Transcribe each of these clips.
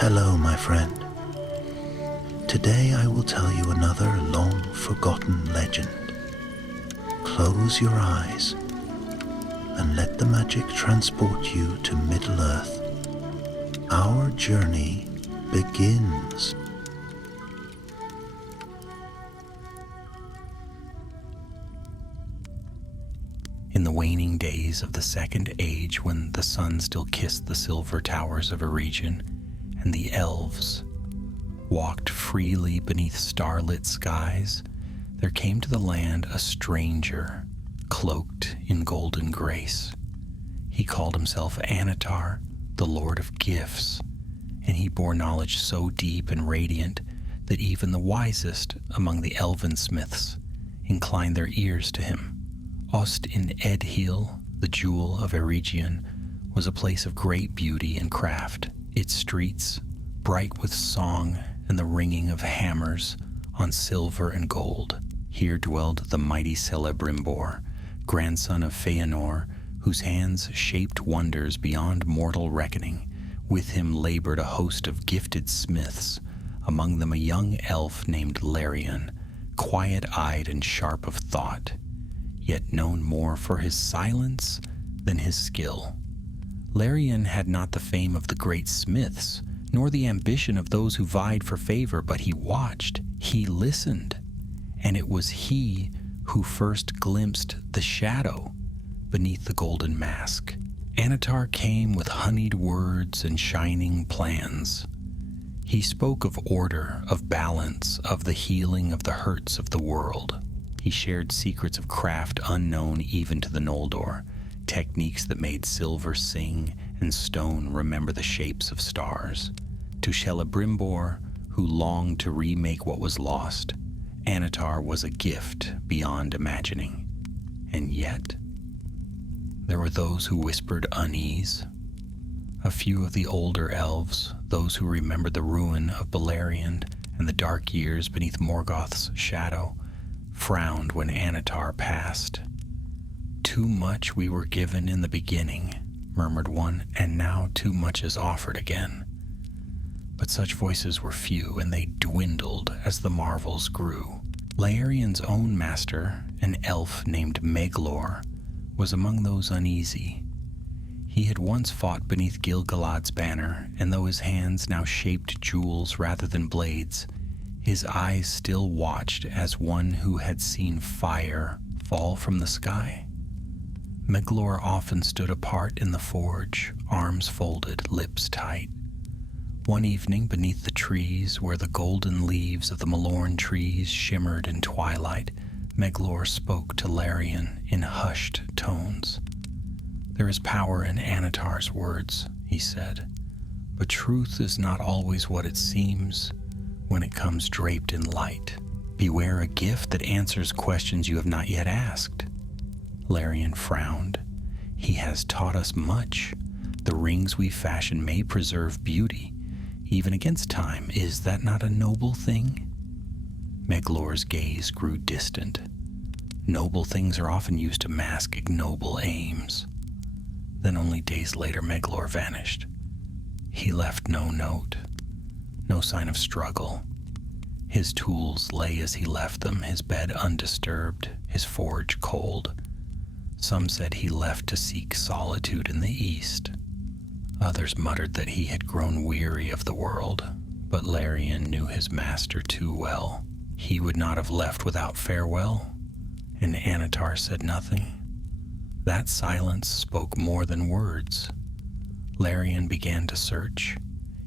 Hello, my friend. Today I will tell you another long-forgotten legend. Close your eyes and let the magic transport you to Middle-earth. Our journey begins. In the waning days of the Second Age, when the sun still kissed the silver towers of a region, and the elves walked freely beneath starlit skies, there came to the land a stranger, cloaked in golden grace. He called himself Anatar, the Lord of Gifts, and he bore knowledge so deep and radiant that even the wisest among the elven smiths inclined their ears to him. Ost in Edhil, the jewel of Eregion, was a place of great beauty and craft, its streets bright with song and the ringing of hammers on silver and gold. Here dwelled the mighty Celebrimbor, grandson of Feanor, whose hands shaped wonders beyond mortal reckoning. With him labored a host of gifted smiths, among them a young elf named Larion, quiet-eyed and sharp of thought, yet known more for his silence than his skill. Larion had not the fame of the great smiths, nor the ambition of those who vied for favor, but he watched, he listened, and it was he who first glimpsed the shadow beneath the golden mask. Anatar came with honeyed words and shining plans. He spoke of order, of balance, of the healing of the hurts of the world. He shared secrets of craft unknown even to the Noldor, techniques that made silver sing and stone remember the shapes of stars. To Celebrimbor, who longed to remake what was lost, Anatar was a gift beyond imagining. And yet, there were those who whispered unease. A few of the older elves, those who remembered the ruin of Beleriand and the dark years beneath Morgoth's shadow, frowned when Anatar passed. "Too much we were given in the beginning," murmured one, "and now too much is offered again." But such voices were few, and they dwindled as the marvels grew. Laerion's own master, an elf named Meglor, was among those uneasy. He had once fought beneath Gil-galad's banner, and though his hands now shaped jewels rather than blades, his eyes still watched as one who had seen fire fall from the sky. Meglor often stood apart in the forge, arms folded, lips tight. One evening beneath the trees, where the golden leaves of the Malorn trees shimmered in twilight, Meglor spoke to Larion in hushed tones. "There is power in Anatar's words," he said, "but truth is not always what it seems when it comes draped in light. Beware a gift that answers questions you have not yet asked." Larion frowned. "He has taught us much. The rings we fashion may preserve beauty, even against time. Is that not a noble thing?" Meglor's gaze grew distant. Noble things are often used to mask ignoble aims. Then only days later Meglor vanished. He left no note, no sign of struggle. His tools lay as he left them, his bed undisturbed, his forge cold. Some said he left to seek solitude in the east. Others muttered that he had grown weary of the world, but Larion knew his master too well. He would not have left without farewell, and Anatar said nothing. That silence spoke more than words. Larion began to search.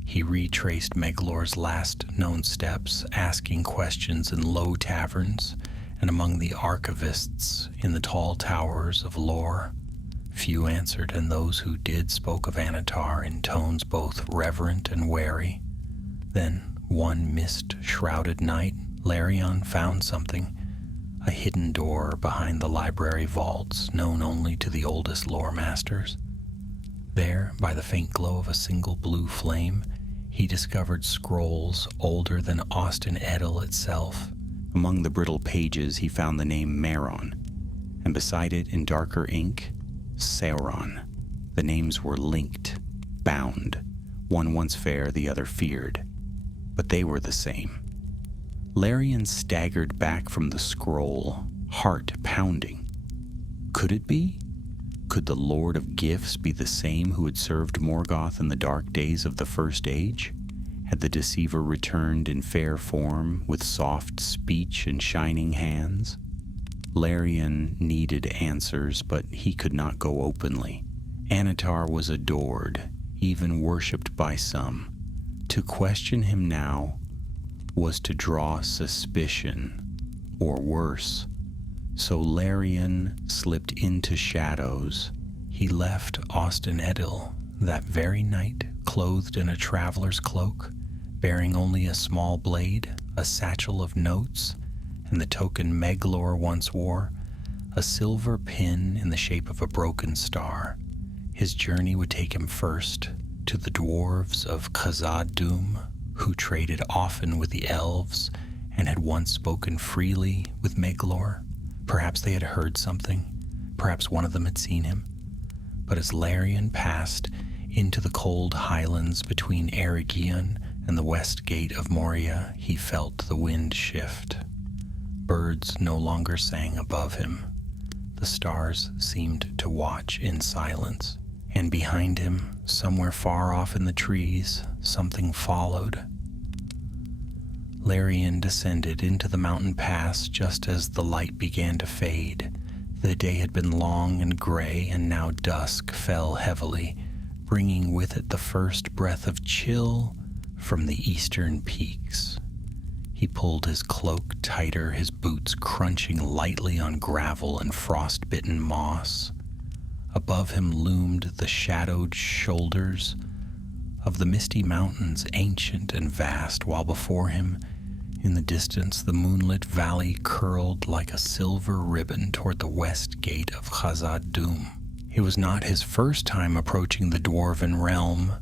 He retraced Meglor's last known steps, asking questions in low taverns and among the archivists in the tall towers of lore. Few answered, and those who did spoke of Anatar in tones both reverent and wary. Then, one mist-shrouded night, Larion found something, a hidden door behind the library vaults known only to the oldest lore masters. There, by the faint glow of a single blue flame, he discovered scrolls older than Austin Edel itself. Among the brittle pages he found the name Meron, and beside it in darker ink, Sauron. The names were linked, bound. One once fair, the other feared, but they were the same. Larian staggered back from the scroll, heart pounding. Could it be? Could the Lord of Gifts be the same who had served Morgoth in the dark days of the First Age? Had the deceiver returned in fair form, with soft speech and shining hands? Larian needed answers, but he could not go openly. Anatar was adored, even worshipped by some. To question him now was to draw suspicion, or worse. So Larian slipped into shadows. He left Austin Edil that very night, clothed in a traveler's cloak, bearing only a small blade, a satchel of notes, and the token Meglor once wore, a silver pin in the shape of a broken star. His journey would take him first to the dwarves of Khazad-dûm, who traded often with the elves and had once spoken freely with Meglor. Perhaps they had heard something. Perhaps one of them had seen him. But as Larian passed into the cold highlands between Eregion and the west gate of Moria, he felt the wind shift. Birds no longer sang above him. The stars seemed to watch in silence. And behind him, somewhere far off in the trees, something followed. Larian descended into the mountain pass just as the light began to fade. The day had been long and gray, and now dusk fell heavily, bringing with it the first breath of chill from the eastern peaks. He pulled his cloak tighter, his boots crunching lightly on gravel and frost-bitten moss. Above him loomed the shadowed shoulders of the misty mountains, ancient and vast, while before him, in the distance, the moonlit valley curled like a silver ribbon toward the west gate of Khazad-dûm. It was not his first time approaching the dwarven realm,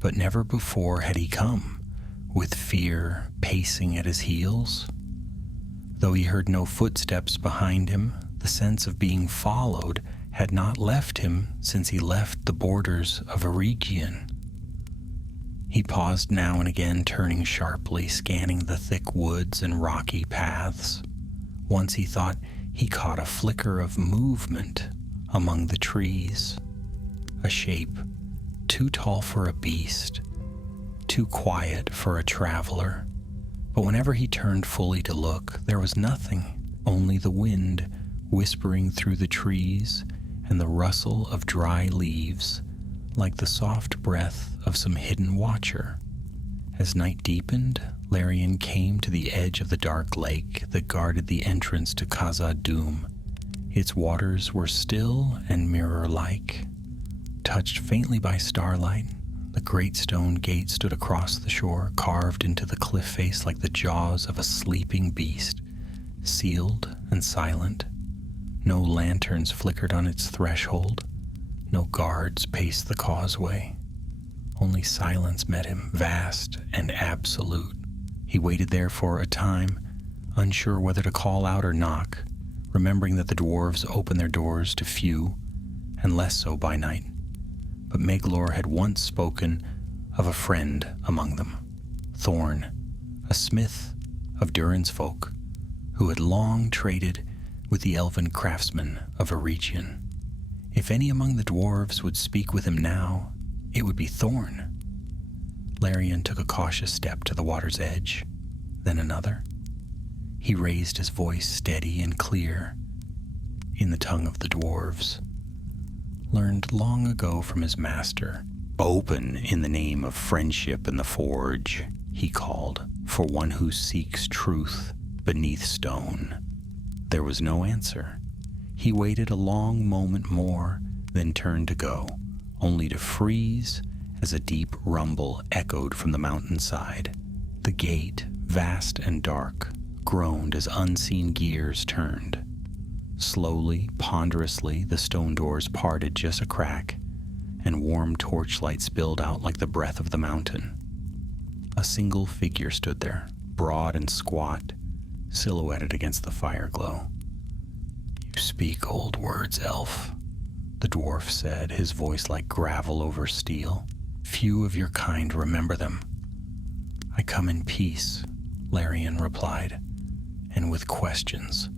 but never before had he come, with fear pacing at his heels. Though he heard no footsteps behind him, the sense of being followed had not left him since he left the borders of Eregion. He paused now and again, turning sharply, scanning the thick woods and rocky paths. Once he thought he caught a flicker of movement among the trees, a shape too tall for a beast, too quiet for a traveler. But whenever he turned fully to look, there was nothing, only the wind whispering through the trees and the rustle of dry leaves, like the soft breath of some hidden watcher. As night deepened, Larian came to the edge of the dark lake that guarded the entrance to Khazad-dûm. Its waters were still and mirror-like. Touched faintly by starlight, the great stone gate stood across the shore, carved into the cliff face like the jaws of a sleeping beast, sealed and silent. No lanterns flickered on its threshold. No guards paced the causeway. Only silence met him, vast and absolute. He waited there for a time, unsure whether to call out or knock, remembering that the dwarves opened their doors to few, and less so by night. But Meglor had once spoken of a friend among them, Thorn, a smith of Durin's folk, who had long traded with the elven craftsmen of Eregion. If any among the dwarves would speak with him now, it would be Thorn. Larian took a cautious step to the water's edge, then another. He raised his voice steady and clear, in the tongue of the dwarves, learned long ago from his master. "Open in the name of friendship and the forge," he called, "for one who seeks truth beneath stone." There was no answer. He waited a long moment more, then turned to go, only to freeze as a deep rumble echoed from the mountainside. The gate, vast and dark, groaned as unseen gears turned. Slowly, ponderously, the stone doors parted just a crack, and warm torchlight spilled out like the breath of the mountain. A single figure stood there, broad and squat, silhouetted against the fire glow. "You speak old words, elf," the dwarf said, his voice like gravel over steel. Few of your kind remember them. I come in peace, Larian replied, and with questions.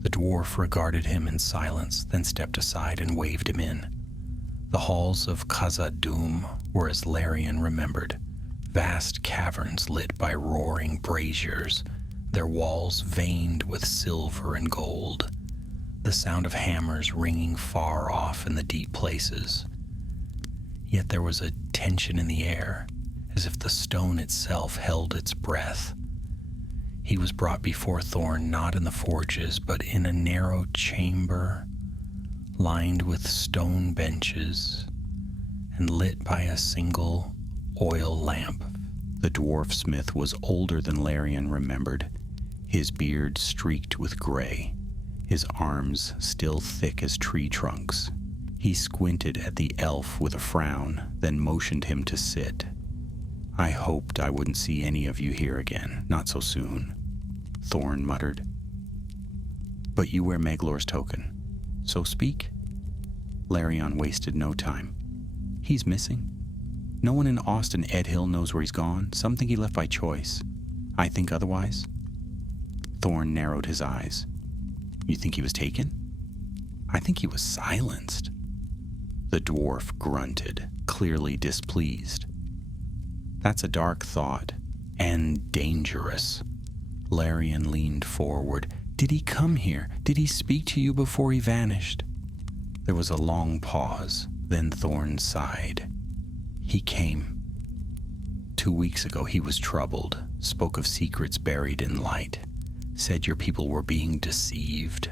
The dwarf regarded him in silence, then stepped aside and waved him in. The halls of Khazad-dûm were as Larian remembered, vast caverns lit by roaring braziers, their walls veined with silver and gold, the sound of hammers ringing far off in the deep places. Yet there was a tension in the air, as if the stone itself held its breath. He was brought before Thorn not in the forges, but in a narrow chamber lined with stone benches and lit by a single oil lamp. The dwarf smith was older than Larian remembered, his beard streaked with gray, his arms still thick as tree trunks. He squinted at the elf with a frown, then motioned him to sit. I hoped I wouldn't see any of you here again, not so soon, Thorn muttered. But you wear Maglor's token, so speak. Larion wasted no time. He's missing. No one in Austin Edhill knows where he's gone. Some think he left by choice. I think otherwise. Thorn narrowed his eyes. You think he was taken? I think he was silenced. The dwarf grunted, clearly displeased. That's a dark thought, and dangerous. Larian leaned forward. Did he come here? Did he speak to you before he vanished? There was a long pause, then Thorn sighed. He came. 2 weeks ago he was troubled, spoke of secrets buried in light, said your people were being deceived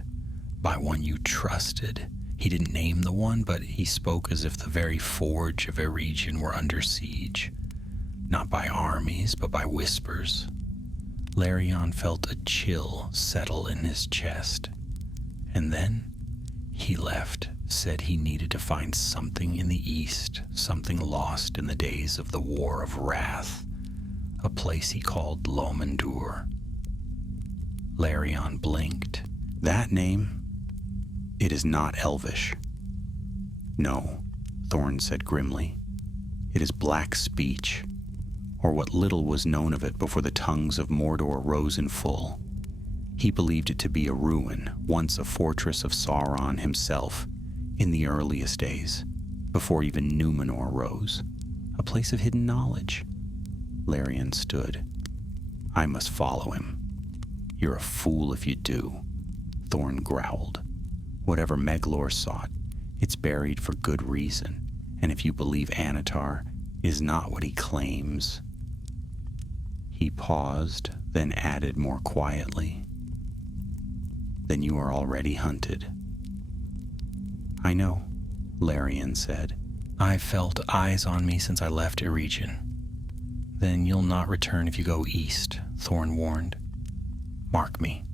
by one you trusted. He didn't name the one, but he spoke as if the very forge of a region were under siege, not by armies, but by whispers. Larion felt a chill settle in his chest, and then he left, said he needed to find something in the east, something lost in the days of the War of Wrath, a place he called Lomendur. Larion blinked. That name? It is not Elvish. No, Thorn said grimly. It is black speech, or what little was known of it before the tongues of Mordor rose in full. He believed it to be a ruin, once a fortress of Sauron himself, in the earliest days, before even Numenor rose, a place of hidden knowledge. Larion stood. I must follow him. You're a fool if you do, Thorn growled. Whatever Maglor sought, it's buried for good reason, and if you believe Anatar is not what he claims. He paused, then added more quietly, then you are already hunted. I know, Larian said. I've felt eyes on me since I left Eregion. Then you'll not return if you go east, Thorn warned. Mark me.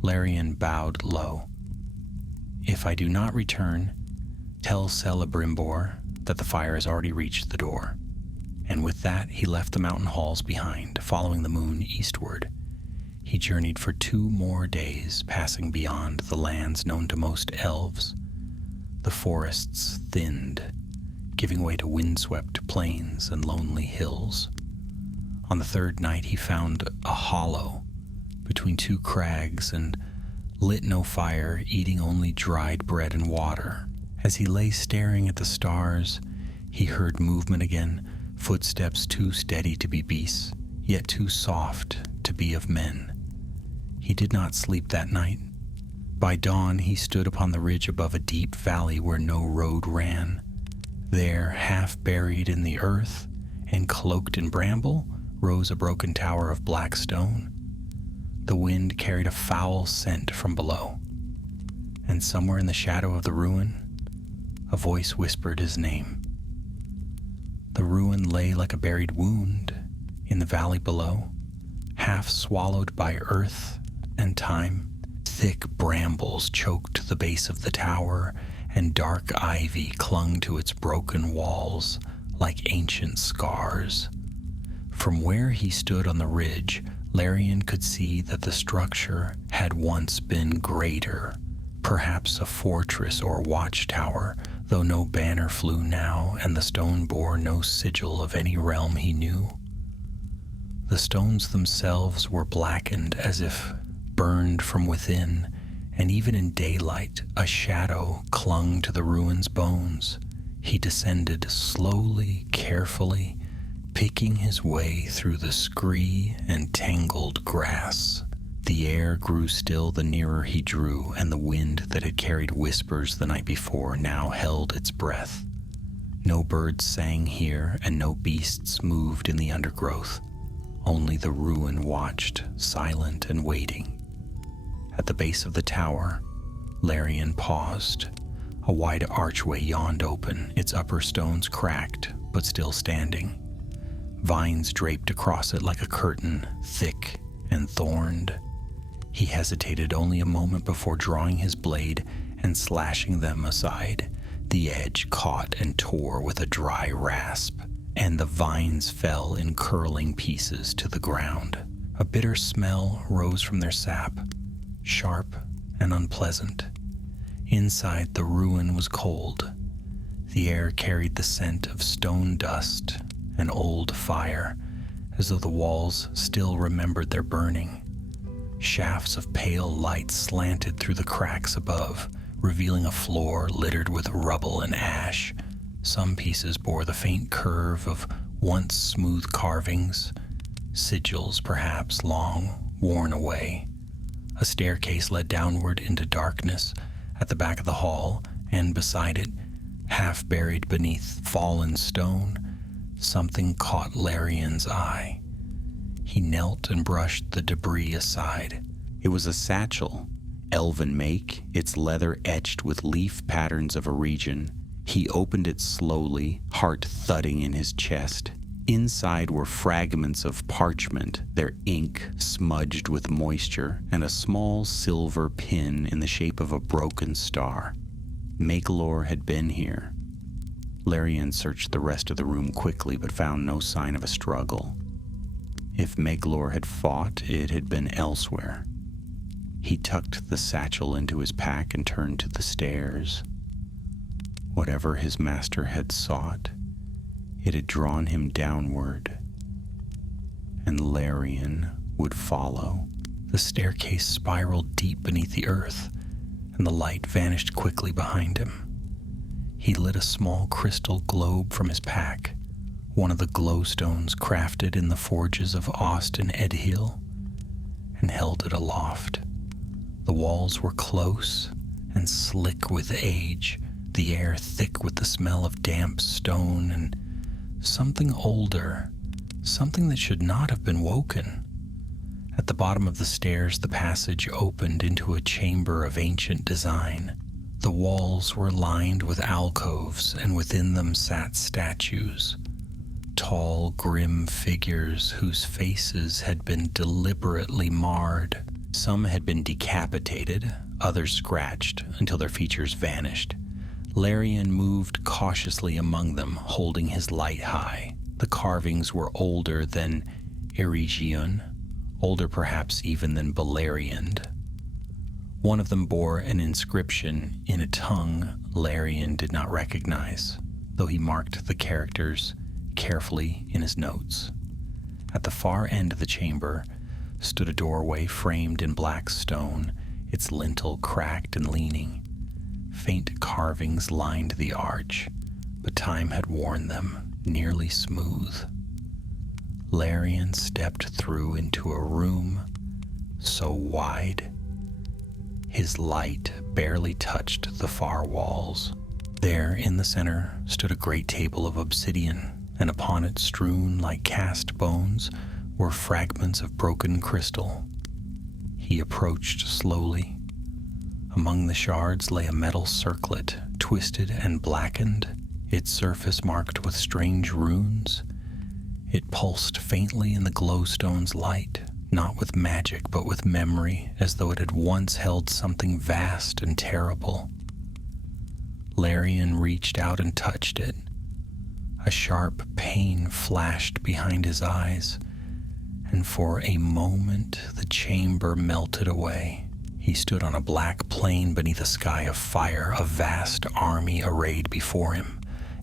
Larian bowed low. If I do not return, tell Celebrimbor that the fire has already reached the door. And with that, he left the mountain halls behind, following the moon eastward. He journeyed for 2 more days, passing beyond the lands known to most elves. The forests thinned, giving way to windswept plains and lonely hills. On the 3rd night, he found a hollow between 2 crags and lit no fire, eating only dried bread and water. As he lay staring at the stars, he heard movement again, footsteps too steady to be beasts, yet too soft to be of men. He did not sleep that night. By dawn, he stood upon the ridge above a deep valley where no road ran. There, half buried in the earth and cloaked in bramble, rose a broken tower of black stone. The wind carried a foul scent from below, and somewhere in the shadow of the ruin, a voice whispered his name. The ruin lay like a buried wound in the valley below, half swallowed by earth and time. Thick brambles choked the base of the tower, and dark ivy clung to its broken walls like ancient scars. From where he stood on the ridge, Larian could see that the structure had once been greater, perhaps a fortress or watchtower, though no banner flew now, and the stone bore no sigil of any realm he knew. The stones themselves were blackened as if burned from within, and even in daylight a shadow clung to the ruin's bones. He descended slowly, carefully, picking his way through the scree and tangled grass. The air grew still the nearer he drew, and the wind that had carried whispers the night before now held its breath. No birds sang here, and no beasts moved in the undergrowth. Only the ruin watched, silent and waiting. At the base of the tower, Larian paused. A wide archway yawned open, its upper stones cracked, but still standing. Vines draped across it like a curtain, thick and thorned. He hesitated only a moment before drawing his blade and slashing them aside. The edge caught and tore with a dry rasp, and the vines fell in curling pieces to the ground. A bitter smell rose from their sap, sharp and unpleasant. Inside, the ruin was cold. The air carried the scent of stone dust and old fire, as though the walls still remembered their burning. Shafts of pale light slanted through the cracks above, revealing a floor littered with rubble and ash. Some pieces bore the faint curve of once smooth carvings, sigils perhaps long worn away. A staircase led downward into darkness at the back of the hall, and beside it, half buried beneath fallen stone, something caught Larian's eye. He knelt and brushed the debris aside. It was a satchel, elven make, its leather etched with leaf patterns of a region. He opened it slowly, heart thudding in his chest. Inside were fragments of parchment, their ink smudged with moisture, and a small silver pin in the shape of a broken star. Makelor had been here. Larian searched the rest of the room quickly, but found no sign of a struggle. If Makelor had fought, it had been elsewhere. He tucked the satchel into his pack and turned to the stairs. Whatever his master had sought, it had drawn him downward, and Larian would follow. The staircase spiraled deep beneath the earth, and the light vanished quickly behind him. He lit a small crystal globe from his pack, one of the glowstones crafted in the forges of Austin Edhill, and held it aloft. The walls were close and slick with age, the air thick with the smell of damp stone and something older, something that should not have been woken. At the bottom of the stairs, the passage opened into a chamber of ancient design. The walls were lined with alcoves, and within them sat statues. Tall, grim figures whose faces had been deliberately marred. Some had been decapitated, others scratched until their features vanished. Larian moved cautiously among them, holding his light high. The carvings were older than Eregion, older perhaps even than Beleriand. One of them bore an inscription in a tongue Larian did not recognize, though he marked the characters carefully in his notes. At the far end of the chamber stood a doorway framed in black stone, its lintel cracked and leaning. Faint carvings lined the arch, but time had worn them nearly smooth. Larian stepped through into a room so wide, his light barely touched the far walls. There, in the center, stood a great table of obsidian, and upon it, strewn like cast bones, were fragments of broken crystal. He approached slowly. Among the shards lay a metal circlet, twisted and blackened, its surface marked with strange runes. It pulsed faintly in the glowstone's light, not with magic but with memory, as though it had once held something vast and terrible. Larian reached out and touched it. A sharp pain flashed behind his eyes, and for a moment the chamber melted away. He stood on a black plain beneath a sky of fire, a vast army arrayed before him,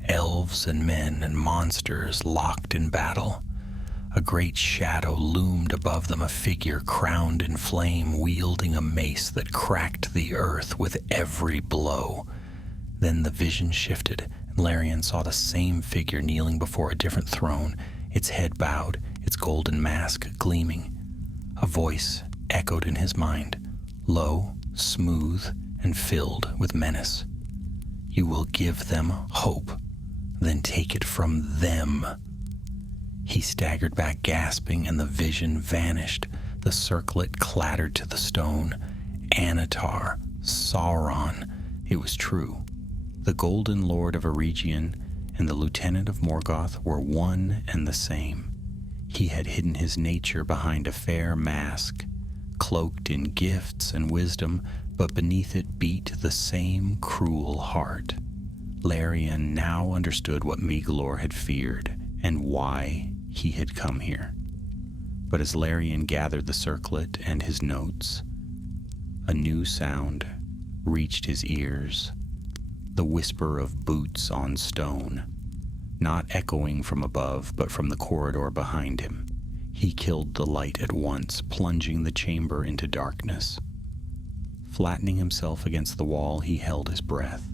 elves and men and monsters locked in battle. A great shadow loomed above them, a figure crowned in flame, wielding a mace that cracked the earth with every blow. Then the vision shifted, and Larian saw the same figure kneeling before a different throne, its head bowed, its golden mask gleaming. A voice echoed in his mind, low, smooth, and filled with menace. You will give them hope, then take it from them. He staggered back, gasping, and the vision vanished. The circlet clattered to the stone. Anatar, Sauron. It was true. The Golden Lord of Eregion and the Lieutenant of Morgoth were one and the same. He had hidden his nature behind a fair mask, cloaked in gifts and wisdom, but beneath it beat the same cruel heart. Larian now understood what Miglor had feared and why he had come here. But as Larian gathered the circlet and his notes, a new sound reached his ears, the whisper of boots on stone, not echoing from above, but from the corridor behind him. He killed the light at once, plunging the chamber into darkness. Flattening himself against the wall, he held his breath.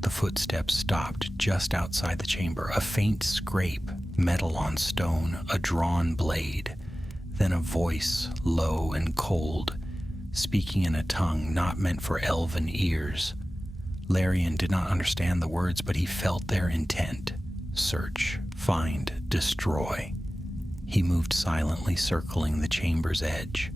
The footsteps stopped just outside the chamber, a faint scrape, metal on stone, a drawn blade, then a voice, low and cold, speaking in a tongue not meant for elven ears. Larian did not understand the words, but he felt their intent. Search, find, destroy. He moved silently, circling the chamber's edge.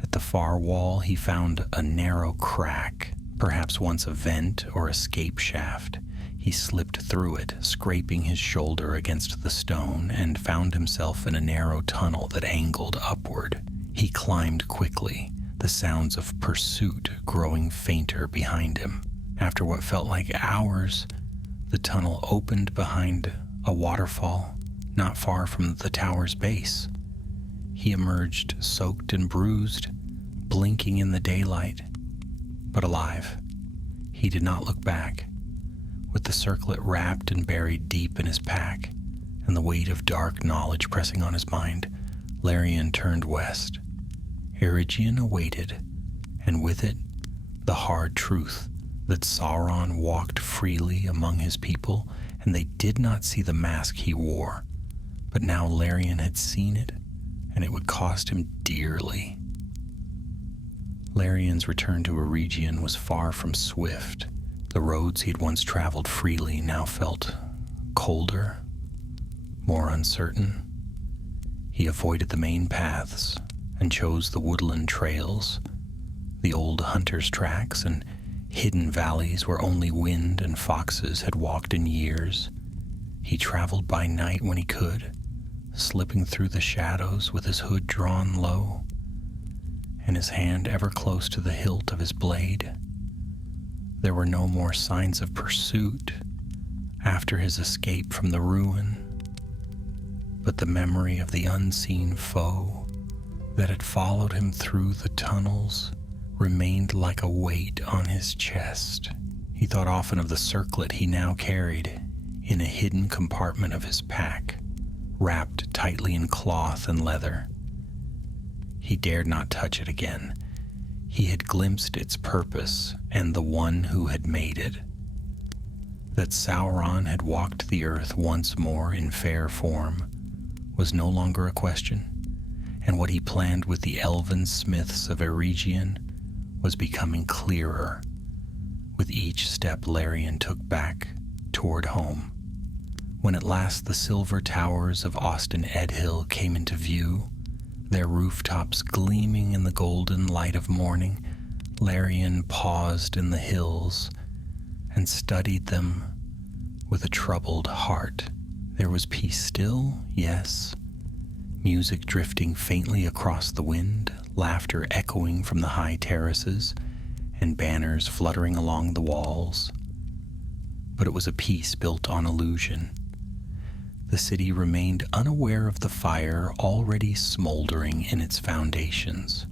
At the far wall, he found a narrow crack, perhaps once a vent or escape shaft. He slipped through it, scraping his shoulder against the stone, and found himself in a narrow tunnel that angled upward. He climbed quickly, the sounds of pursuit growing fainter behind him. After what felt like hours, the tunnel opened behind a waterfall not far from the tower's base. He emerged soaked and bruised, blinking in the daylight, but alive. He did not look back. With the circlet wrapped and buried deep in his pack, and the weight of dark knowledge pressing on his mind, Larian turned west. Eregion awaited, and with it, the hard truth that Sauron walked freely among his people, and they did not see the mask he wore. But now Larian had seen it, and it would cost him dearly. Larian's return to Eregion was far from swift. The roads he'd once traveled freely now felt colder, more uncertain. He avoided the main paths and chose the woodland trails, the old hunter's tracks and hidden valleys where only wind and foxes had walked in years. He traveled by night when he could, slipping through the shadows with his hood drawn low, and his hand ever close to the hilt of his blade. There were no more signs of pursuit after his escape from the ruin, but the memory of the unseen foe that had followed him through the tunnels remained like a weight on his chest. He thought often of the circlet he now carried in a hidden compartment of his pack, wrapped tightly in cloth and leather. He dared not touch it again. He had glimpsed its purpose and the one who had made it. That Sauron had walked the earth once more in fair form was no longer a question, and what he planned with the elven smiths of Eregion was becoming clearer with each step Larian took back toward home. When at last the silver towers of Austin Edhill came into view, their rooftops gleaming in the golden light of morning, Larian paused in the hills and studied them with a troubled heart. There was peace still, yes, music drifting faintly across the wind, laughter echoing from the high terraces, and banners fluttering along the walls. But it was a peace built on illusion. The city remained unaware of the fire already smoldering in its foundations.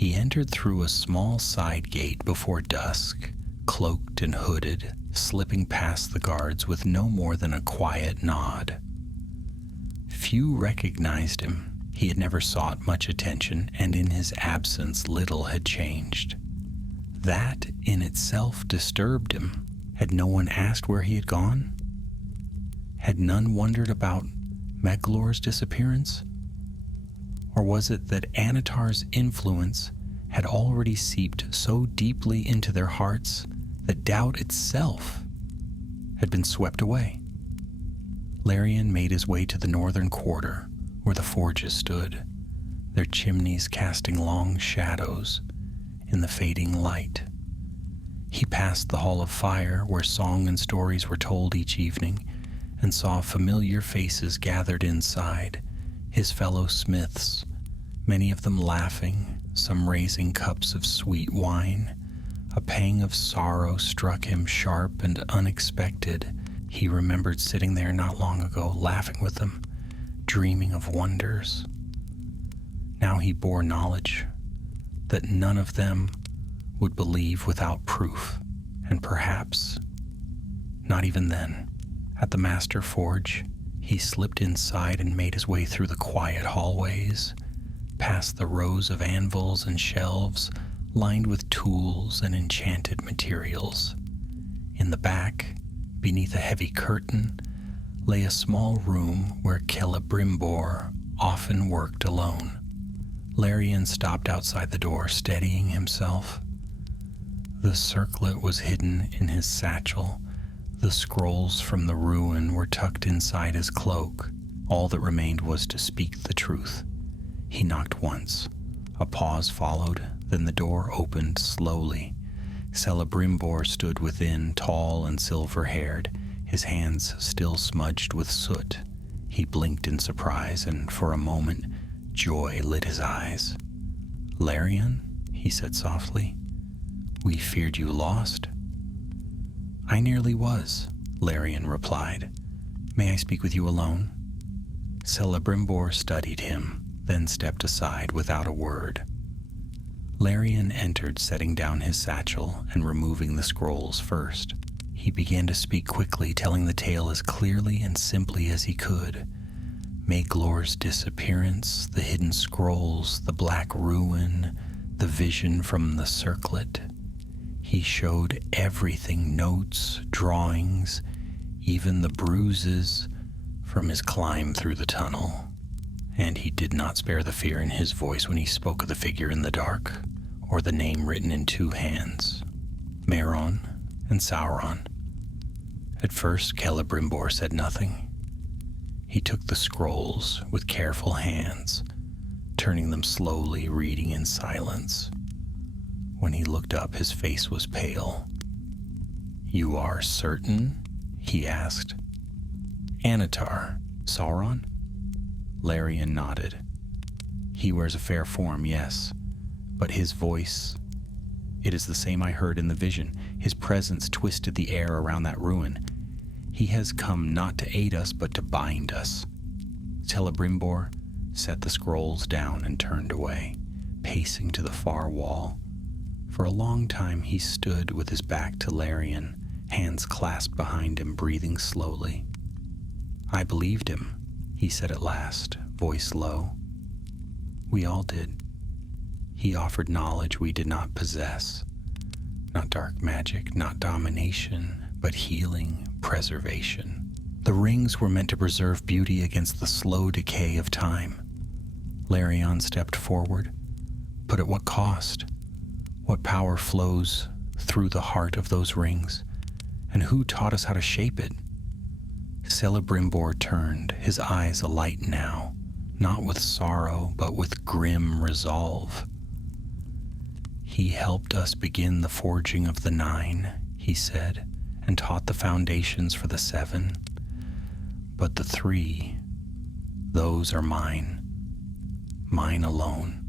He entered through a small side gate before dusk, cloaked and hooded, slipping past the guards with no more than a quiet nod. Few recognized him. He had never sought much attention, and in his absence little had changed. That in itself disturbed him. Had no one asked where he had gone? Had none wondered about Meglor's disappearance? Or was it that Anatar's influence had already seeped so deeply into their hearts that doubt itself had been swept away? Larian made his way to the northern quarter where the forges stood, their chimneys casting long shadows in the fading light. He passed the Hall of Fire where song and stories were told each evening, and saw familiar faces gathered inside, his fellow smiths, many of them laughing, some raising cups of sweet wine. A pang of sorrow struck him sharp and unexpected. He remembered sitting there not long ago, laughing with them, dreaming of wonders. Now he bore knowledge that none of them would believe without proof, and perhaps not even then. At the Master Forge, he slipped inside and made his way through the quiet hallways, past the rows of anvils and shelves lined with tools and enchanted materials. In the back, beneath a heavy curtain, lay a small room where Celebrimbor often worked alone. Larian stopped outside the door, steadying himself. The circlet was hidden in his satchel. The scrolls from the ruin were tucked inside his cloak. All that remained was to speak the truth. He knocked once. A pause followed, then the door opened slowly. Celebrimbor stood within, tall and silver-haired, his hands still smudged with soot. He blinked in surprise, and for a moment, joy lit his eyes. "Larian," he said softly, "we feared you lost." "I nearly was," Larian replied. "May I speak with you alone?" Celebrimbor studied him, then stepped aside without a word. Larian entered, setting down his satchel and removing the scrolls first. He began to speak quickly, telling the tale as clearly and simply as he could. Meglor's disappearance, the hidden scrolls, the black ruin, the vision from the circlet. He showed everything, notes, drawings, even the bruises from his climb through the tunnel. And he did not spare the fear in his voice when he spoke of the figure in the dark, or the name written in two hands, Mehron and Sauron. At first, Celebrimbor said nothing. He took the scrolls with careful hands, turning them slowly, reading in silence. When he looked up, his face was pale. "You are certain?" he asked. "Anatar, Sauron?" Larian nodded. "He wears a fair form, yes, but his voice, it is the same I heard in the vision. His presence twisted the air around that ruin. He has come not to aid us, but to bind us." Celebrimbor set the scrolls down and turned away, pacing to the far wall. For a long time he stood with his back to Larian, hands clasped behind him, breathing slowly. "I believed him," he said at last, voice low. "We all did. He offered knowledge we did not possess. Not dark magic, not domination, but healing, preservation. The rings were meant to preserve beauty against the slow decay of time." Larian stepped forward. "But at what cost? What power flows through the heart of those rings? And who taught us how to shape it?" Celebrimbor turned, his eyes alight now, not with sorrow, but with grim resolve. "He helped us begin the forging of the 9, he said, and taught the foundations for the 7. But the 3, those are mine. Mine alone.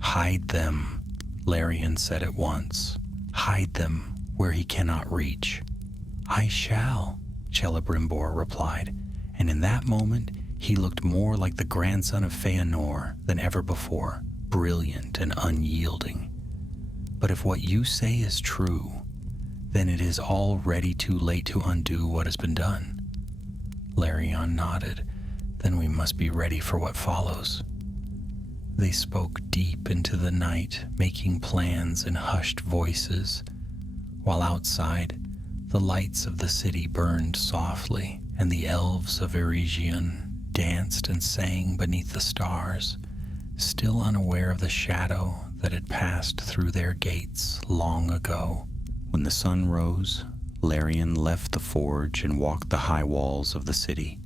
Hide them," Larian said at once. "Hide them where he cannot reach." "I shall," Celebrimbor replied, and in that moment he looked more like the grandson of Feanor than ever before, brilliant and unyielding. But if what you say is true, then it is already too late to undo what has been done. Larion nodded. Then we must be ready for what follows. They spoke deep into the night, making plans in hushed voices, while outside, the lights of the city burned softly, and the elves of Eregion danced and sang beneath the stars, still unaware of the shadow that had passed through their gates long ago. When the sun rose, Larion left the forge and walked the high walls of the city.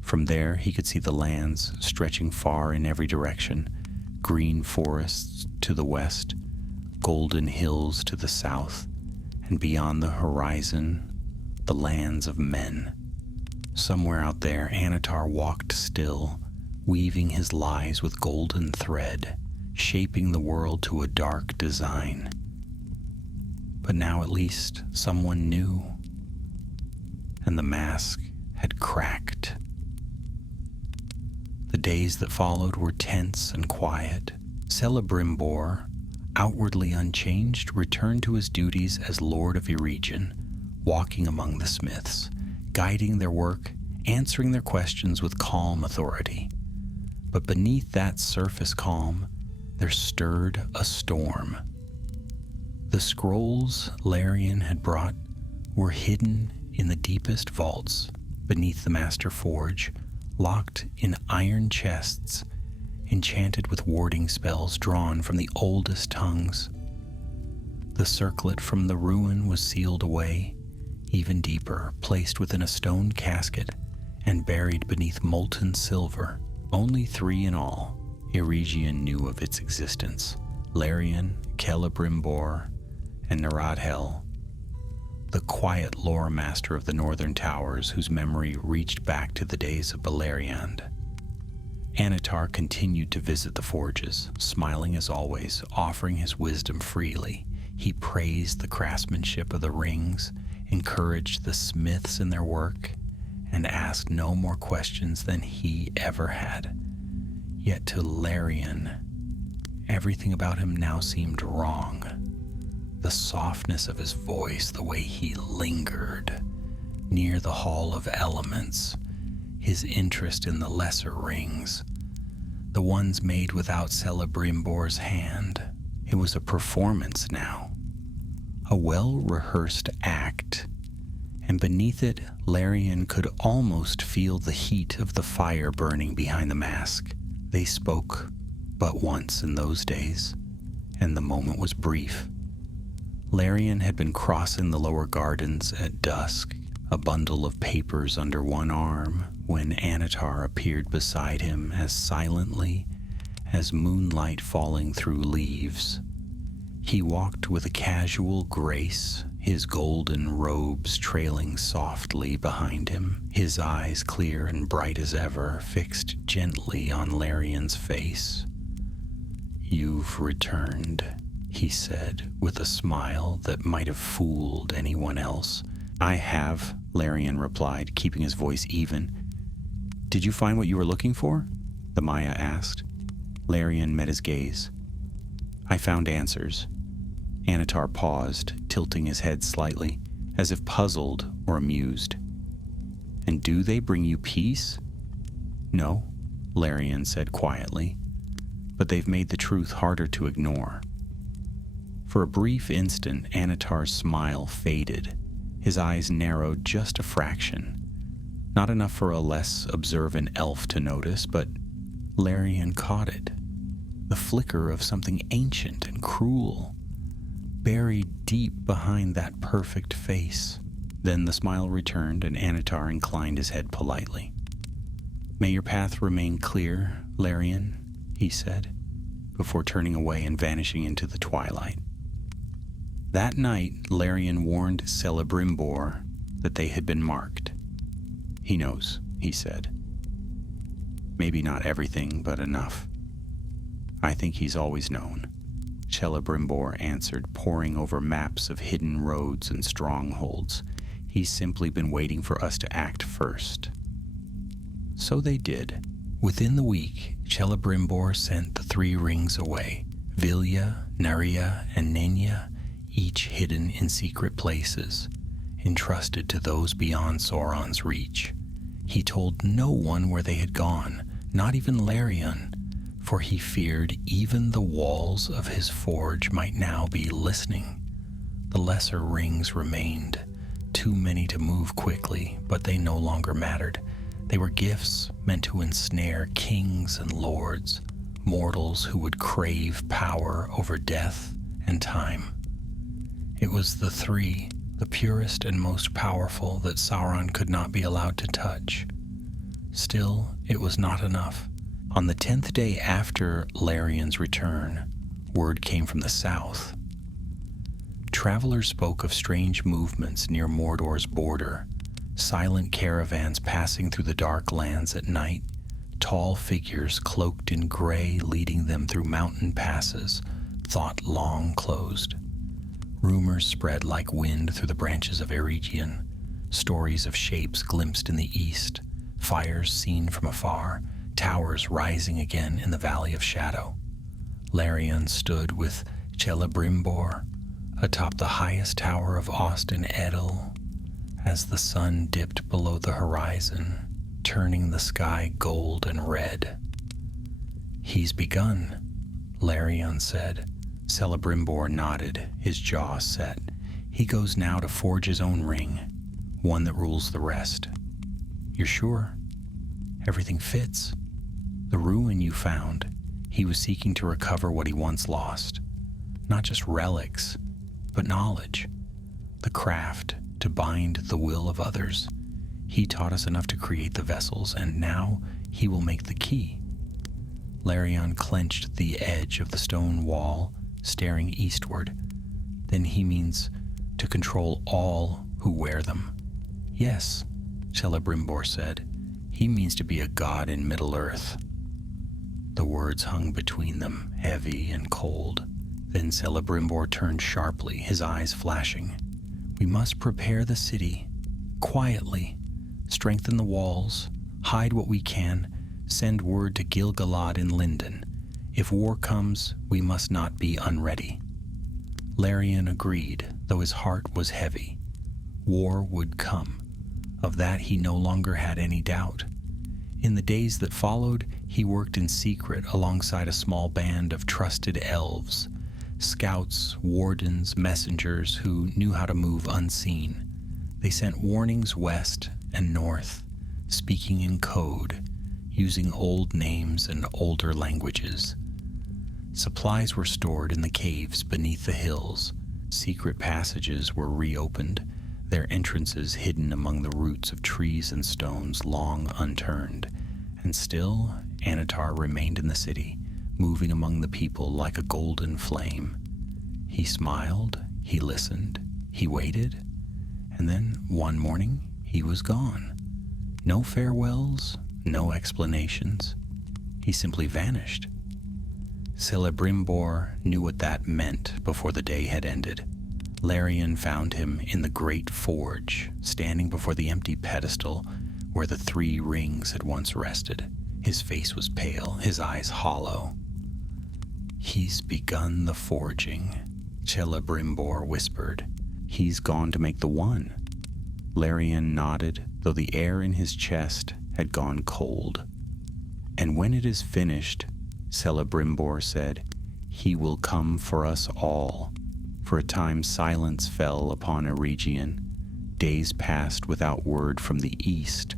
From there he could see the lands stretching far in every direction, green forests to the west, golden hills to the south, and beyond the horizon, the lands of men. Somewhere out there, Anatar walked still, weaving his lies with golden thread, shaping the world to a dark design. But now at least someone knew, and the mask had cracked. The days that followed were tense and quiet. Celebrimbor, outwardly unchanged, returned to his duties as Lord of Eregion, walking among the smiths, guiding their work, answering their questions with calm authority. But beneath that surface calm, there stirred a storm. The scrolls Larion had brought were hidden in the deepest vaults beneath the master forge, locked in iron chests, enchanted with warding spells drawn from the oldest tongues. The circlet from the ruin was sealed away, even deeper, placed within a stone casket and buried beneath molten silver. Only 3 in all, Eregion knew of its existence: Larion, Celebrimbor, and Neradhel, the quiet lore master of the Northern Towers whose memory reached back to the days of Beleriand. Anatar continued to visit the forges, smiling as always, offering his wisdom freely. He praised the craftsmanship of the rings, encouraged the smiths in their work, and asked no more questions than he ever had. Yet to Larion, everything about him now seemed wrong. The softness of his voice, the way he lingered near the Hall of Elements, his interest in the lesser rings, the ones made without Celebrimbor's hand. It was a performance now, a well-rehearsed act, and beneath it, Larion could almost feel the heat of the fire burning behind the mask. They spoke but once in those days, and the moment was brief. Larion had been crossing the lower gardens at dusk, a bundle of papers under one arm, when Anatar appeared beside him as silently as moonlight falling through leaves. He walked with a casual grace, his golden robes trailing softly behind him, his eyes clear and bright as ever, fixed gently on Larion's face. "You've returned," he said, with a smile that might have fooled anyone else. "I have," Larion replied, keeping his voice even. "Did you find what you were looking for?" the Maya asked. Larion met his gaze. "I found answers." Anatar paused, tilting his head slightly, as if puzzled or amused. "And do they bring you peace?" "No," Larion said quietly, "but they've made the truth harder to ignore." For a brief instant, Anatar's smile faded. His eyes narrowed just a fraction. Not enough for a less observant elf to notice, but Larion caught it. The flicker of something ancient and cruel, buried deep behind that perfect face. Then the smile returned, and Anatar inclined his head politely. "May your path remain clear, Larion," he said, before turning away and vanishing into the twilight. That night, Larion warned Celebrimbor that they had been marked. "He knows," he said. "Maybe not everything, but enough." "I think he's always known," Celebrimbor answered, poring over maps of hidden roads and strongholds. "He's simply been waiting for us to act first." So they did, Within the week, Celebrimbor sent the 3 rings away, Vilya, Naria, and Nenya, each hidden in secret places, entrusted to those beyond Sauron's reach. He told no one where they had gone, not even Larion, for he feared even the walls of his forge might now be listening. The lesser rings remained, too many to move quickly, but they no longer mattered. They were gifts meant to ensnare kings and lords, mortals who would crave power over death and time. It was the 3, the purest and most powerful, that Sauron could not be allowed to touch. Still, it was not enough. On the 10th day after Larion's return, word came from the south. Travelers spoke of strange movements near Mordor's border, silent caravans passing through the dark lands at night, tall figures cloaked in gray leading them through mountain passes, thought long closed. Rumors spread like wind through the branches of Eregion, stories of shapes glimpsed in the east, fires seen from afar, towers rising again in the Valley of Shadow. Larion stood with Celebrimbor atop the highest tower of Austin Edel as the sun dipped below the horizon, turning the sky gold and red. "He's begun," Larion said. Celebrimbor nodded, his jaw set. "He goes now to forge his own ring, one that rules the rest." "You're sure? Everything fits." "The ruin you found, he was seeking to recover what he once lost. Not just relics, but knowledge. The craft to bind the will of others. He taught us enough to create the vessels, and now he will make the key." Larion clenched the edge of the stone wall, staring eastward. "Then he means to control all who wear them." "Yes," Celebrimbor said. "He means to be a god in Middle-earth." The words hung between them, heavy and cold. Then Celebrimbor turned sharply, his eyes flashing. "We must prepare the city, quietly, strengthen the walls, hide what we can, send word to Gil-galad in Lindon. If war comes, we must not be unready." Larion agreed, though his heart was heavy. War would come. Of that he no longer had any doubt. In the days that followed, he worked in secret alongside a small band of trusted elves, scouts, wardens, messengers who knew how to move unseen. They sent warnings west and north, speaking in code, using old names and older languages. Supplies were stored in the caves beneath the hills. Secret passages were reopened, their entrances hidden among the roots of trees and stones long unturned. And still, Anatar remained in the city, moving among the people like a golden flame. He smiled, he listened, he waited, and then one morning he was gone. No farewells, no explanations. He simply vanished. Celebrimbor knew what that meant before the day had ended. Larion found him in the great forge, standing before the empty pedestal where the 3 rings had once rested. His face was pale, his eyes hollow. "He's begun the forging," Celebrimbor whispered. "He's gone to make the one." Larion nodded, though the air in his chest had gone cold. "And when it is finished," Celebrimbor said, "he will come for us all." For a time silence fell upon Eregion. Days passed without word from the east.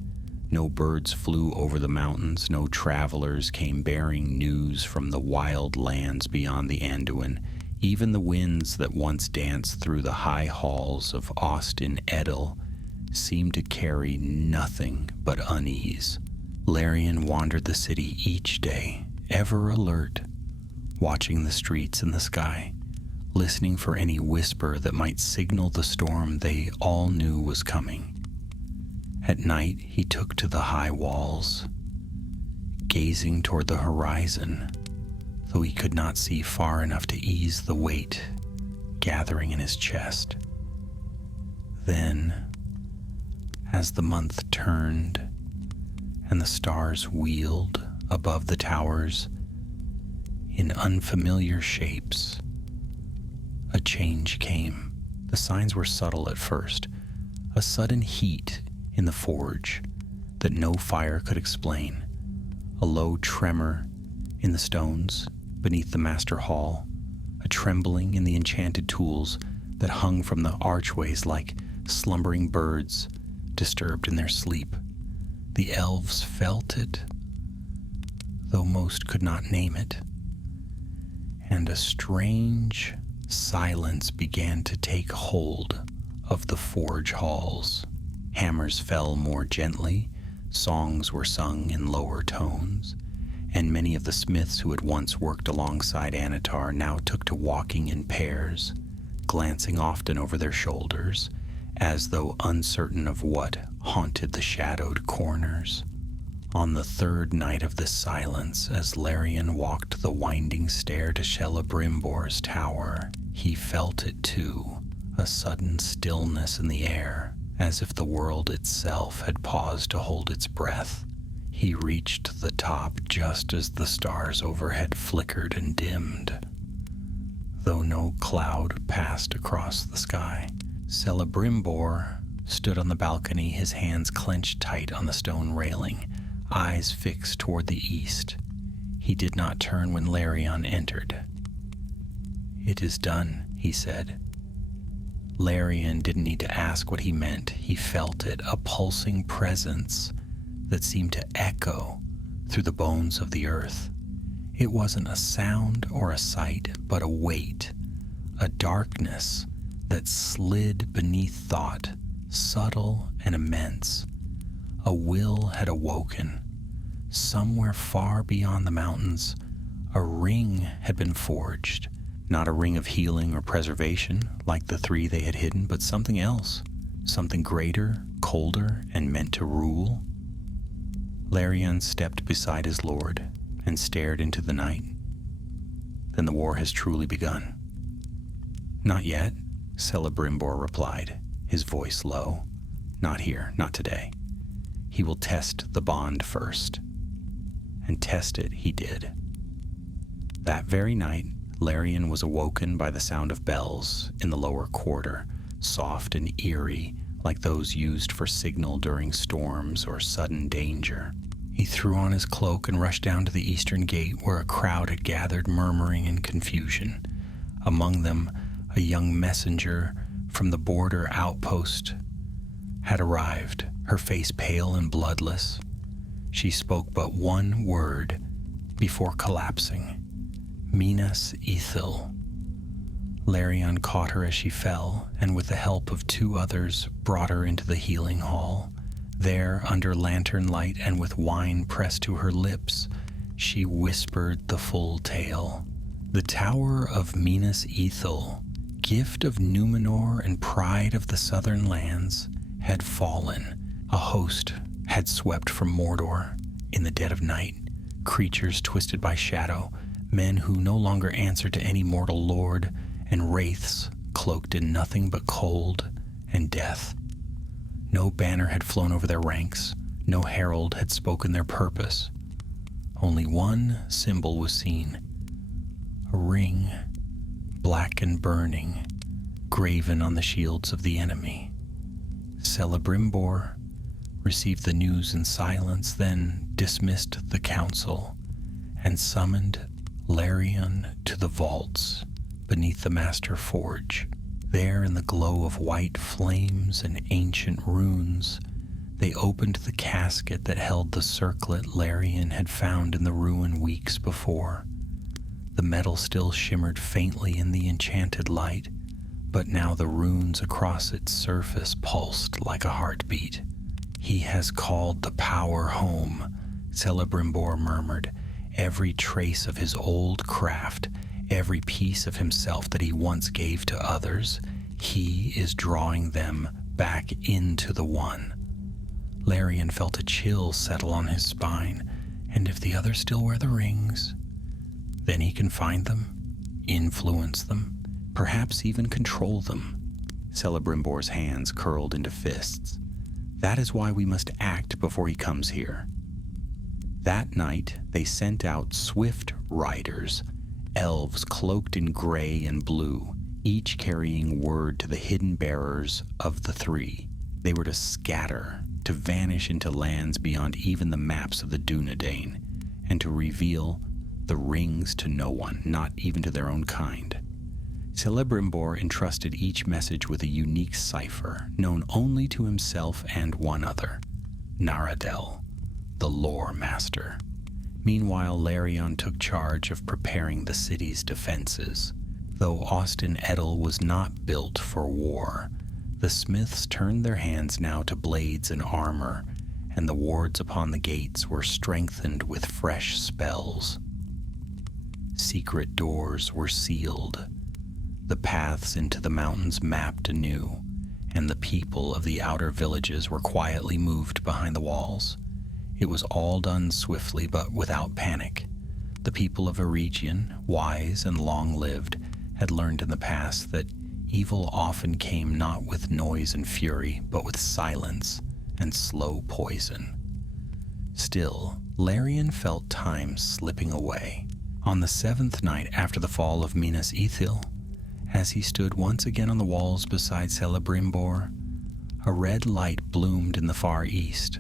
No birds flew over the mountains, no travelers came bearing news from the wild lands beyond the Anduin. Even the winds that once danced through the high halls of Austin Edel seemed to carry nothing but unease. Larion wandered the city each day, ever alert, watching the streets and the sky, listening for any whisper that might signal the storm they all knew was coming. At night, he took to the high walls, gazing toward the horizon, though he could not see far enough to ease the weight gathering in his chest. Then, as the month turned and the stars wheeled above the towers, in unfamiliar shapes, a change came. The signs were subtle at first, a sudden heat in the forge that no fire could explain, a low tremor in the stones beneath the master hall, a trembling in the enchanted tools that hung from the archways like slumbering birds disturbed in their sleep. The elves felt it, though most could not name it, and a strange silence began to take hold of the forge halls. Hammers fell more gently, songs were sung in lower tones, and many of the smiths who had once worked alongside Anatar now took to walking in pairs, glancing often over their shoulders, as though uncertain of what haunted the shadowed corners. On the third night of this silence, as Larian walked the winding stair to Celebrimbor's tower, he felt it too, a sudden stillness in the air, as if the world itself had paused to hold its breath. He reached the top just as the stars overhead flickered and dimmed, though no cloud passed across the sky. Celebrimbor stood on the balcony, his hands clenched tight on the stone railing, eyes fixed toward the east. He did not turn when Larian entered. "It is done," he said. Larian didn't need to ask what he meant. He felt it, a pulsing presence that seemed to echo through the bones of the earth. It wasn't a sound or a sight, but a weight, a darkness that slid beneath thought, subtle and immense. A will had awoken. Somewhere far beyond the mountains, a ring had been forged. Not a ring of healing or preservation, like the three they had hidden, but something else, something greater, colder, and meant to rule. Larian stepped beside his lord and stared into the night. "Then the war has truly begun." "Not yet," Celebrimbor replied, his voice low. "Not here, not today. He will test the bond first." And test it he did. That very night, Larian was awoken by the sound of bells in the lower quarter, soft and eerie, like those used for signal during storms or sudden danger. He threw on his cloak and rushed down to the eastern gate, where a crowd had gathered, murmuring in confusion. Among them, a young messenger from the border outpost had arrived, her face pale and bloodless. She spoke but one word before collapsing: Minas Ithil. Larian caught her as she fell, and with the help of two others brought her into the healing hall. There, under lantern light and with wine pressed to her lips, she whispered the full tale. The tower of Minas Ithil, gift of Numenor and pride of the southern lands, had fallen. A host had swept from Mordor in the dead of night, creatures twisted by shadow, men who no longer answered to any mortal lord, and wraiths cloaked in nothing but cold and death. No banner had flown over their ranks, no herald had spoken their purpose. Only one symbol was seen: a ring, black and burning, graven on the shields of the enemy. Celebrimbor received the news in silence, then dismissed the council and summoned Larian to the vaults beneath the master forge. There, in the glow of white flames and ancient runes, they opened the casket that held the circlet Larian had found in the ruin weeks before. The metal still shimmered faintly in the enchanted light, but now the runes across its surface pulsed like a heartbeat. "He has called the power home," Celebrimbor murmured. "Every trace of his old craft, every piece of himself that he once gave to others, he is drawing them back into the one." Larian felt a chill settle on his spine. And if the others still wear the rings, then he can find them, influence them, perhaps even control them. Celebrimbor's hands curled into fists. "That is why we must act before he comes here." That night they sent out swift riders, elves cloaked in gray and blue, each carrying word to the hidden bearers of the three. They were to scatter, to vanish into lands beyond even the maps of the Dunedain, and to reveal the rings to no one, not even to their own kind. Celebrimbor entrusted each message with a unique cipher, known only to himself and one other, Naradel, the lore master. Meanwhile, Larion took charge of preparing the city's defenses. Though Austin Edel was not built for war, the smiths turned their hands now to blades and armor, and the wards upon the gates were strengthened with fresh spells. Secret doors were sealed, the paths into the mountains mapped anew, and the people of the outer villages were quietly moved behind the walls. It was all done swiftly but without panic. The people of Eregion, wise and long-lived, had learned in the past that evil often came not with noise and fury, but with silence and slow poison. Still, Larion felt time slipping away. On the 7th night after the fall of Minas Ithil, as he stood once again on the walls beside Celebrimbor, a red light bloomed in the far east.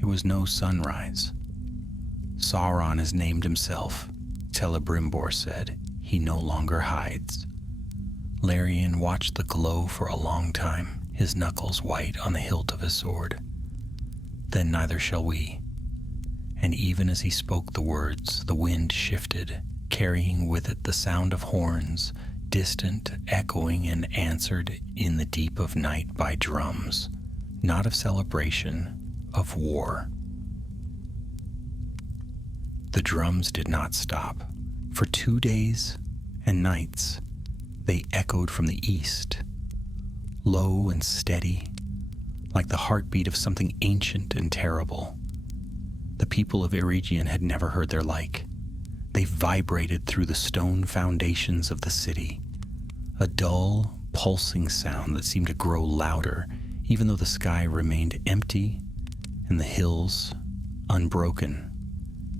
It was no sunrise. Sauron has named himself, Celebrimbor said. He no longer hides. Larion watched the glow for a long time, his knuckles white on the hilt of his sword. Then neither shall we. And even as he spoke the words, the wind shifted, carrying with it the sound of horns, distant, echoing, and answered in the deep of night by drums, not of celebration, of war. The drums did not stop. For 2 days and nights, they echoed from the east, low and steady, like the heartbeat of something ancient and terrible. The people of Eregion had never heard their like. They vibrated through the stone foundations of the city, a dull, pulsing sound that seemed to grow louder, even though the sky remained empty and the hills unbroken.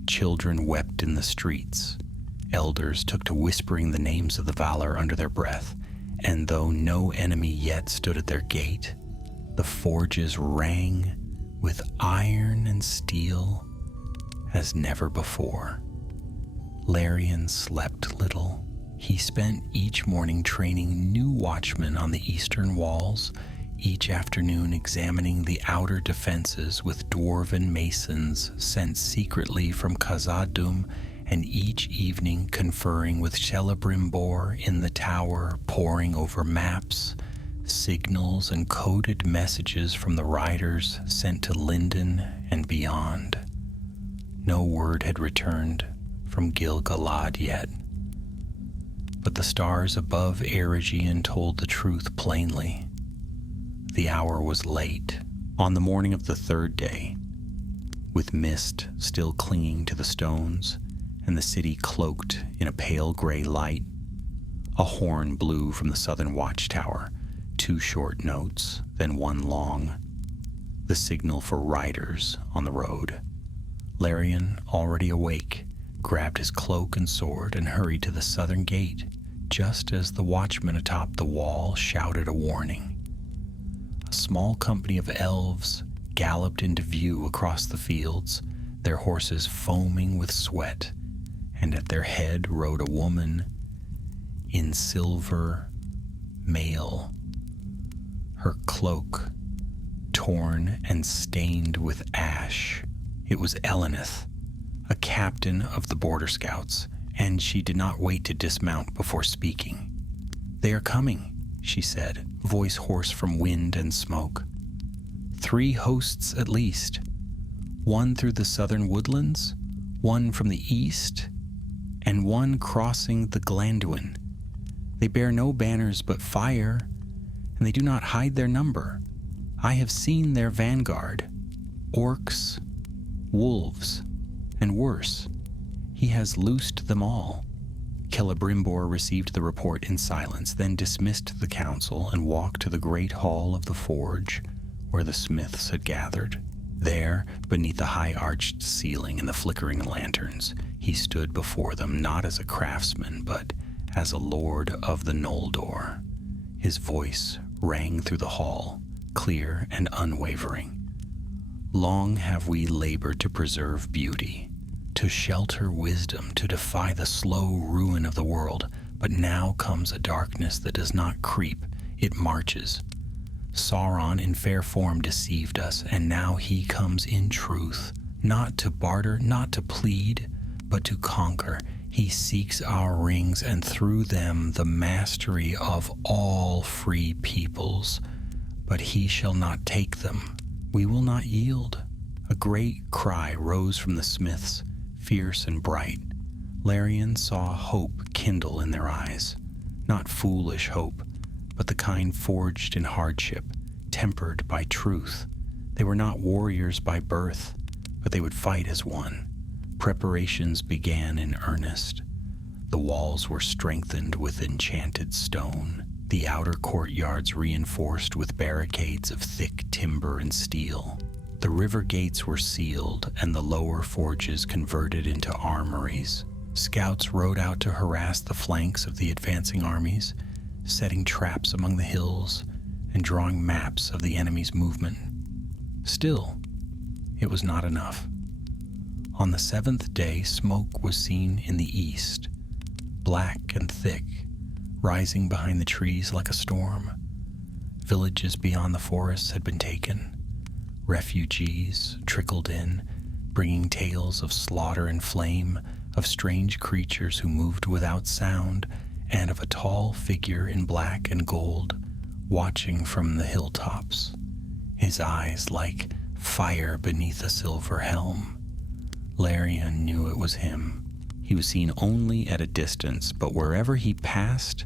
Children wept in the streets. Elders took to whispering the names of the Valar under their breath, and though no enemy yet stood at their gate, the forges rang with iron and steel as never before. Larion slept little. He spent each morning training new watchmen on the eastern walls, each afternoon examining the outer defenses with dwarven masons sent secretly from Khazad-dûm, and each evening conferring with Celebrimbor in the tower, poring over maps, signals, and coded messages from the riders sent to Lindon and beyond. No word had returned from Gil-galad yet, but the stars above Eregion told the truth plainly. The hour was late. On the morning of the 3rd day, with mist still clinging to the stones and the city cloaked in a pale gray light, a horn blew from the southern watchtower, 2 short notes, then 1 long, the signal for riders on the road. Larion, already awake, grabbed his cloak and sword and hurried to the southern gate, just as the watchman atop the wall shouted a warning. A small company of elves galloped into view across the fields, their horses foaming with sweat, and at their head rode a woman in silver mail, her cloak torn and stained with ash. It was Elenith, a captain of the border scouts, and she did not wait to dismount before speaking. "They are coming," she said, voice hoarse from wind and smoke. 3 hosts at least, 1 through the southern woodlands, 1 from the east, and 1 crossing the Glanduin. They bear no banners but fire, and they do not hide their number. I have seen their vanguard, orcs, wolves, and worse. He has loosed them all. Celebrimbor received the report in silence, then dismissed the council and walked to the great hall of the forge where the smiths had gathered. There, beneath the high-arched ceiling and the flickering lanterns, he stood before them not as a craftsman, but as a lord of the Noldor. His voice rang through the hall, clear and unwavering. Long have we labored to preserve beauty, to shelter wisdom, to defy the slow ruin of the world, but now comes a darkness that does not creep, it marches. Sauron in fair form deceived us, and now he comes in truth, not to barter, not to plead, but to conquer. He seeks our rings, and through them the mastery of all free peoples. But he shall not take them. We will not yield. A great cry rose from the smiths, fierce and bright. Larian saw hope kindle in their eyes, not foolish hope, but the kind forged in hardship, tempered by truth. They were not warriors by birth, but they would fight as one. Preparations began in earnest. The walls were strengthened with enchanted stone, the outer courtyards reinforced with barricades of thick timber and steel. The river gates were sealed and the lower forges converted into armories. Scouts rode out to harass the flanks of the advancing armies, setting traps among the hills and drawing maps of the enemy's movement. Still, it was not enough. On the seventh day, smoke was seen in the east, black and thick, rising behind the trees like a storm. Villages beyond the forests had been taken. Refugees trickled in, bringing tales of slaughter and flame, of strange creatures who moved without sound, and of a tall figure in black and gold, watching from the hilltops, his eyes like fire beneath a silver helm. Larian knew it was him. He was seen only at a distance, but wherever he passed,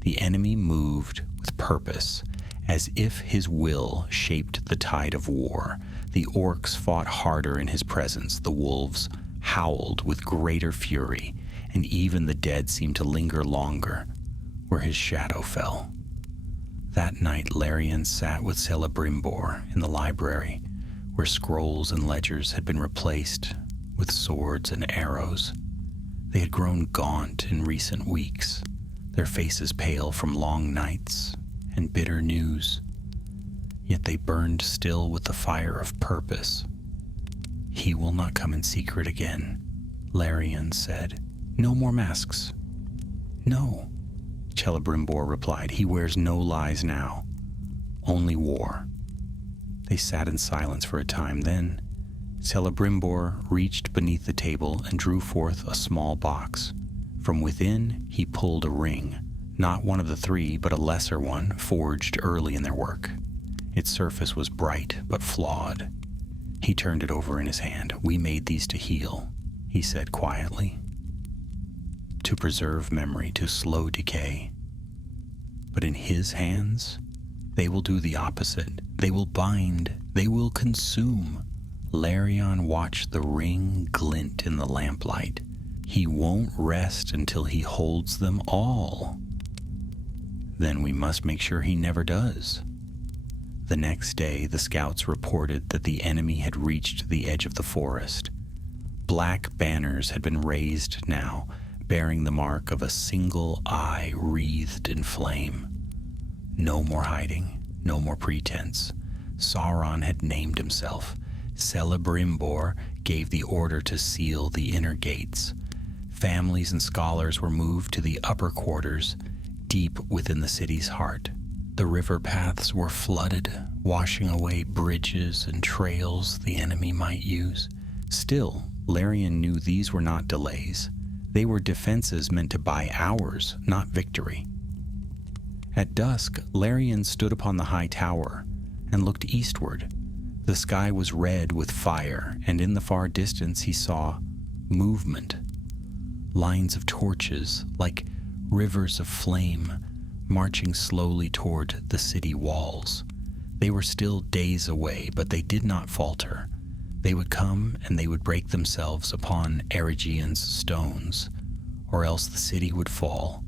the enemy moved with purpose, as if his will shaped the tide of war. The orcs fought harder in his presence, the wolves howled with greater fury, and even the dead seemed to linger longer where his shadow fell. That night Larian sat with Celebrimbor in the library, where scrolls and ledgers had been replaced with swords and arrows. They had grown gaunt in recent weeks, their faces pale from long nights and bitter news. Yet they burned still with the fire of purpose. "He will not come in secret again," Larian said. "No more masks." "No," Celebrimbor replied. "He wears no lies now, only war." They sat in silence for a time. Then Celebrimbor reached beneath the table and drew forth a small box. From within he pulled a ring, not one of the three, but a lesser one, forged early in their work. Its surface was bright but flawed. He turned it over in his hand. "We made these to heal," he said quietly, "to preserve memory, to slow decay. But in his hands, they will do the opposite. They will bind, they will consume." Larian watched the ring glint in the lamplight. "He won't rest until he holds them all." "Then we must make sure he never does." The next day, the scouts reported that the enemy had reached the edge of the forest. Black banners had been raised now, bearing the mark of a single eye wreathed in flame. No more hiding, no more pretense. Sauron had named himself. Celebrimbor gave the order to seal the inner gates. Families and scholars were moved to the upper quarters, deep within the city's heart. The river paths were flooded, washing away bridges and trails the enemy might use. Still, Larian knew these were not delays. They were defenses meant to buy hours, not victory. At dusk, Larian stood upon the high tower and looked eastward. The sky was red with fire, and in the far distance he saw movement. Lines of torches, like rivers of flame, marching slowly toward the city walls. They were still days away, but they did not falter. They would come and they would break themselves upon Eregian's stones, or else the city would fall,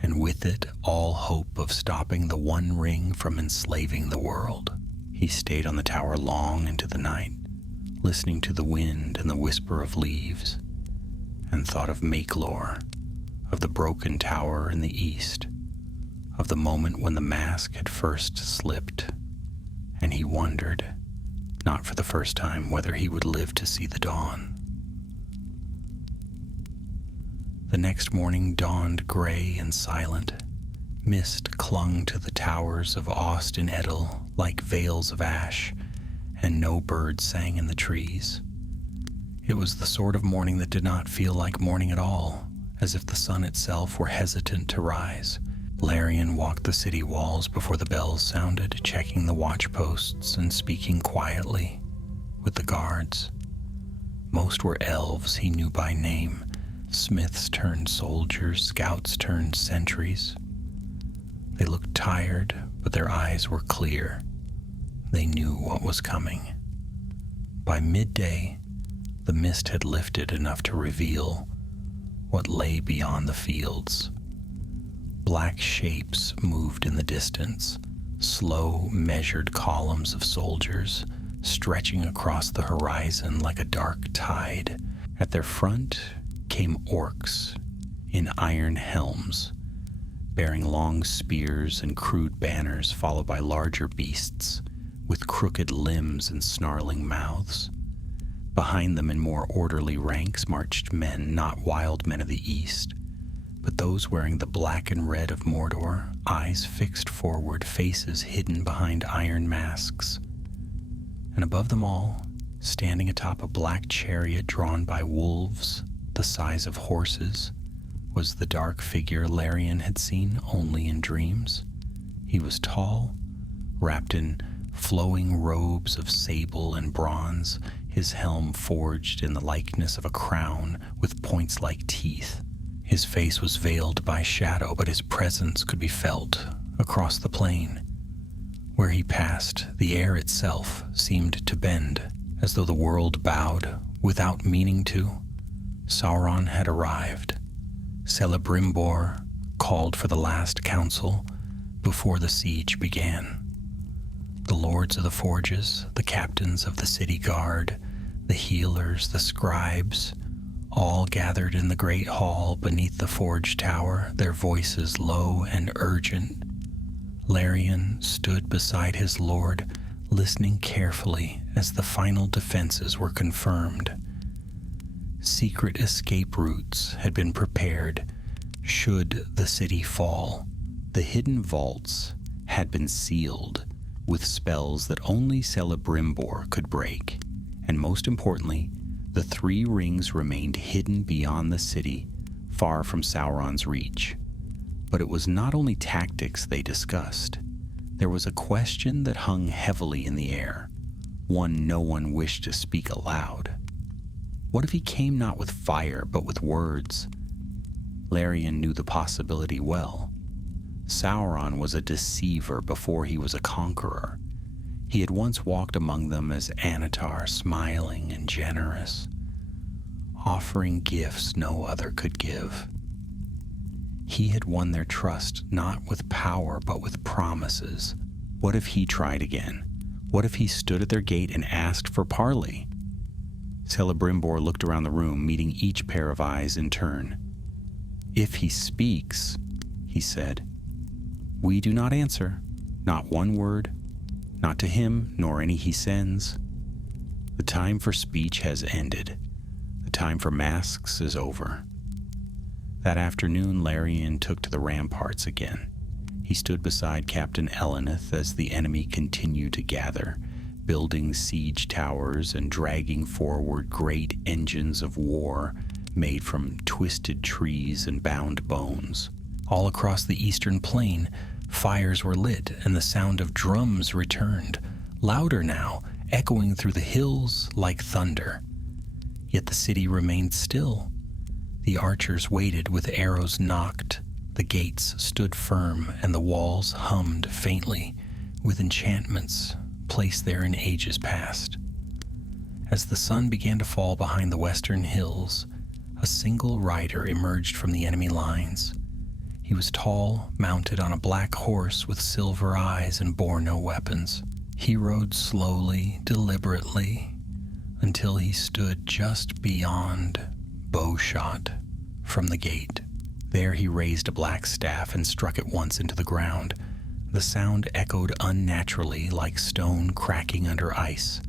and with it all hope of stopping the One Ring from enslaving the world. He stayed on the tower long into the night, listening to the wind and the whisper of leaves, and thought of Makelor, of the broken tower in the east, of the moment when the mask had first slipped, and he wondered, not for the first time, whether he would live to see the dawn. The next morning dawned gray and silent. Mist clung to the towers of Austin Edel like veils of ash, and no bird sang in the trees. It was the sort of morning that did not feel like morning at all, as if the sun itself were hesitant to rise. Larian walked the city walls before the bells sounded, checking the watchposts and speaking quietly with the guards. Most were elves he knew by name. Smiths turned soldiers, scouts turned sentries. They looked tired, but their eyes were clear. They knew what was coming. By midday, the mist had lifted enough to reveal what lay beyond the fields. Black shapes moved in the distance, slow, measured columns of soldiers stretching across the horizon like a dark tide. At their front came orcs in iron helms, bearing long spears and crude banners, followed by larger beasts with crooked limbs and snarling mouths. Behind them in more orderly ranks marched men, not wild men of the east, but those wearing the black and red of Mordor, eyes fixed forward, faces hidden behind iron masks. And above them all, standing atop a black chariot drawn by wolves the size of horses, was the dark figure Larian had seen only in dreams. He was tall, wrapped in flowing robes of sable and bronze, his helm forged in the likeness of a crown with points like teeth. His face was veiled by shadow, but his presence could be felt across the plain. Where he passed, the air itself seemed to bend, as though the world bowed without meaning to. Sauron had arrived. Celebrimbor called for the last council before the siege began. The lords of the forges, the captains of the city guard, the healers, the scribes, all gathered in the great hall beneath the forge tower, their voices low and urgent. Larian stood beside his lord, listening carefully as the final defenses were confirmed. Secret escape routes had been prepared should the city fall. The hidden vaults had been sealed with spells that only Celebrimbor could break, and most importantly, the 3 rings remained hidden beyond the city, far from Sauron's reach. But it was not only tactics they discussed. There was a question that hung heavily in the air, one no one wished to speak aloud. What if he came not with fire, but with words? Larian knew the possibility well. Sauron was a deceiver before he was a conqueror. He had once walked among them as Anatar, smiling and generous, offering gifts no other could give. He had won their trust not with power, but with promises. What if he tried again? What if he stood at their gate and asked for parley? Celebrimbor looked around the room, meeting each pair of eyes in turn. "If he speaks," he said, "we do not answer, not one word, not to him nor any he sends. The time for speech has ended. The time for masks is over." That afternoon, Larian took to the ramparts again. He stood beside Captain Eleneth as the enemy continued to gather, building siege towers and dragging forward great engines of war made from twisted trees and bound bones. All across the eastern plain, fires were lit and the sound of drums returned, louder now, echoing through the hills like thunder. Yet the city remained still. The archers waited with arrows nocked, the gates stood firm, and the walls hummed faintly with enchantments placed there in ages past. As the sun began to fall behind the western hills, a single rider emerged from the enemy lines. He was tall, mounted on a black horse with silver eyes, and bore no weapons. He rode slowly, deliberately, until he stood just beyond bowshot from the gate. There he raised a black staff and struck it once into the ground. The sound echoed unnaturally like stone cracking under ice.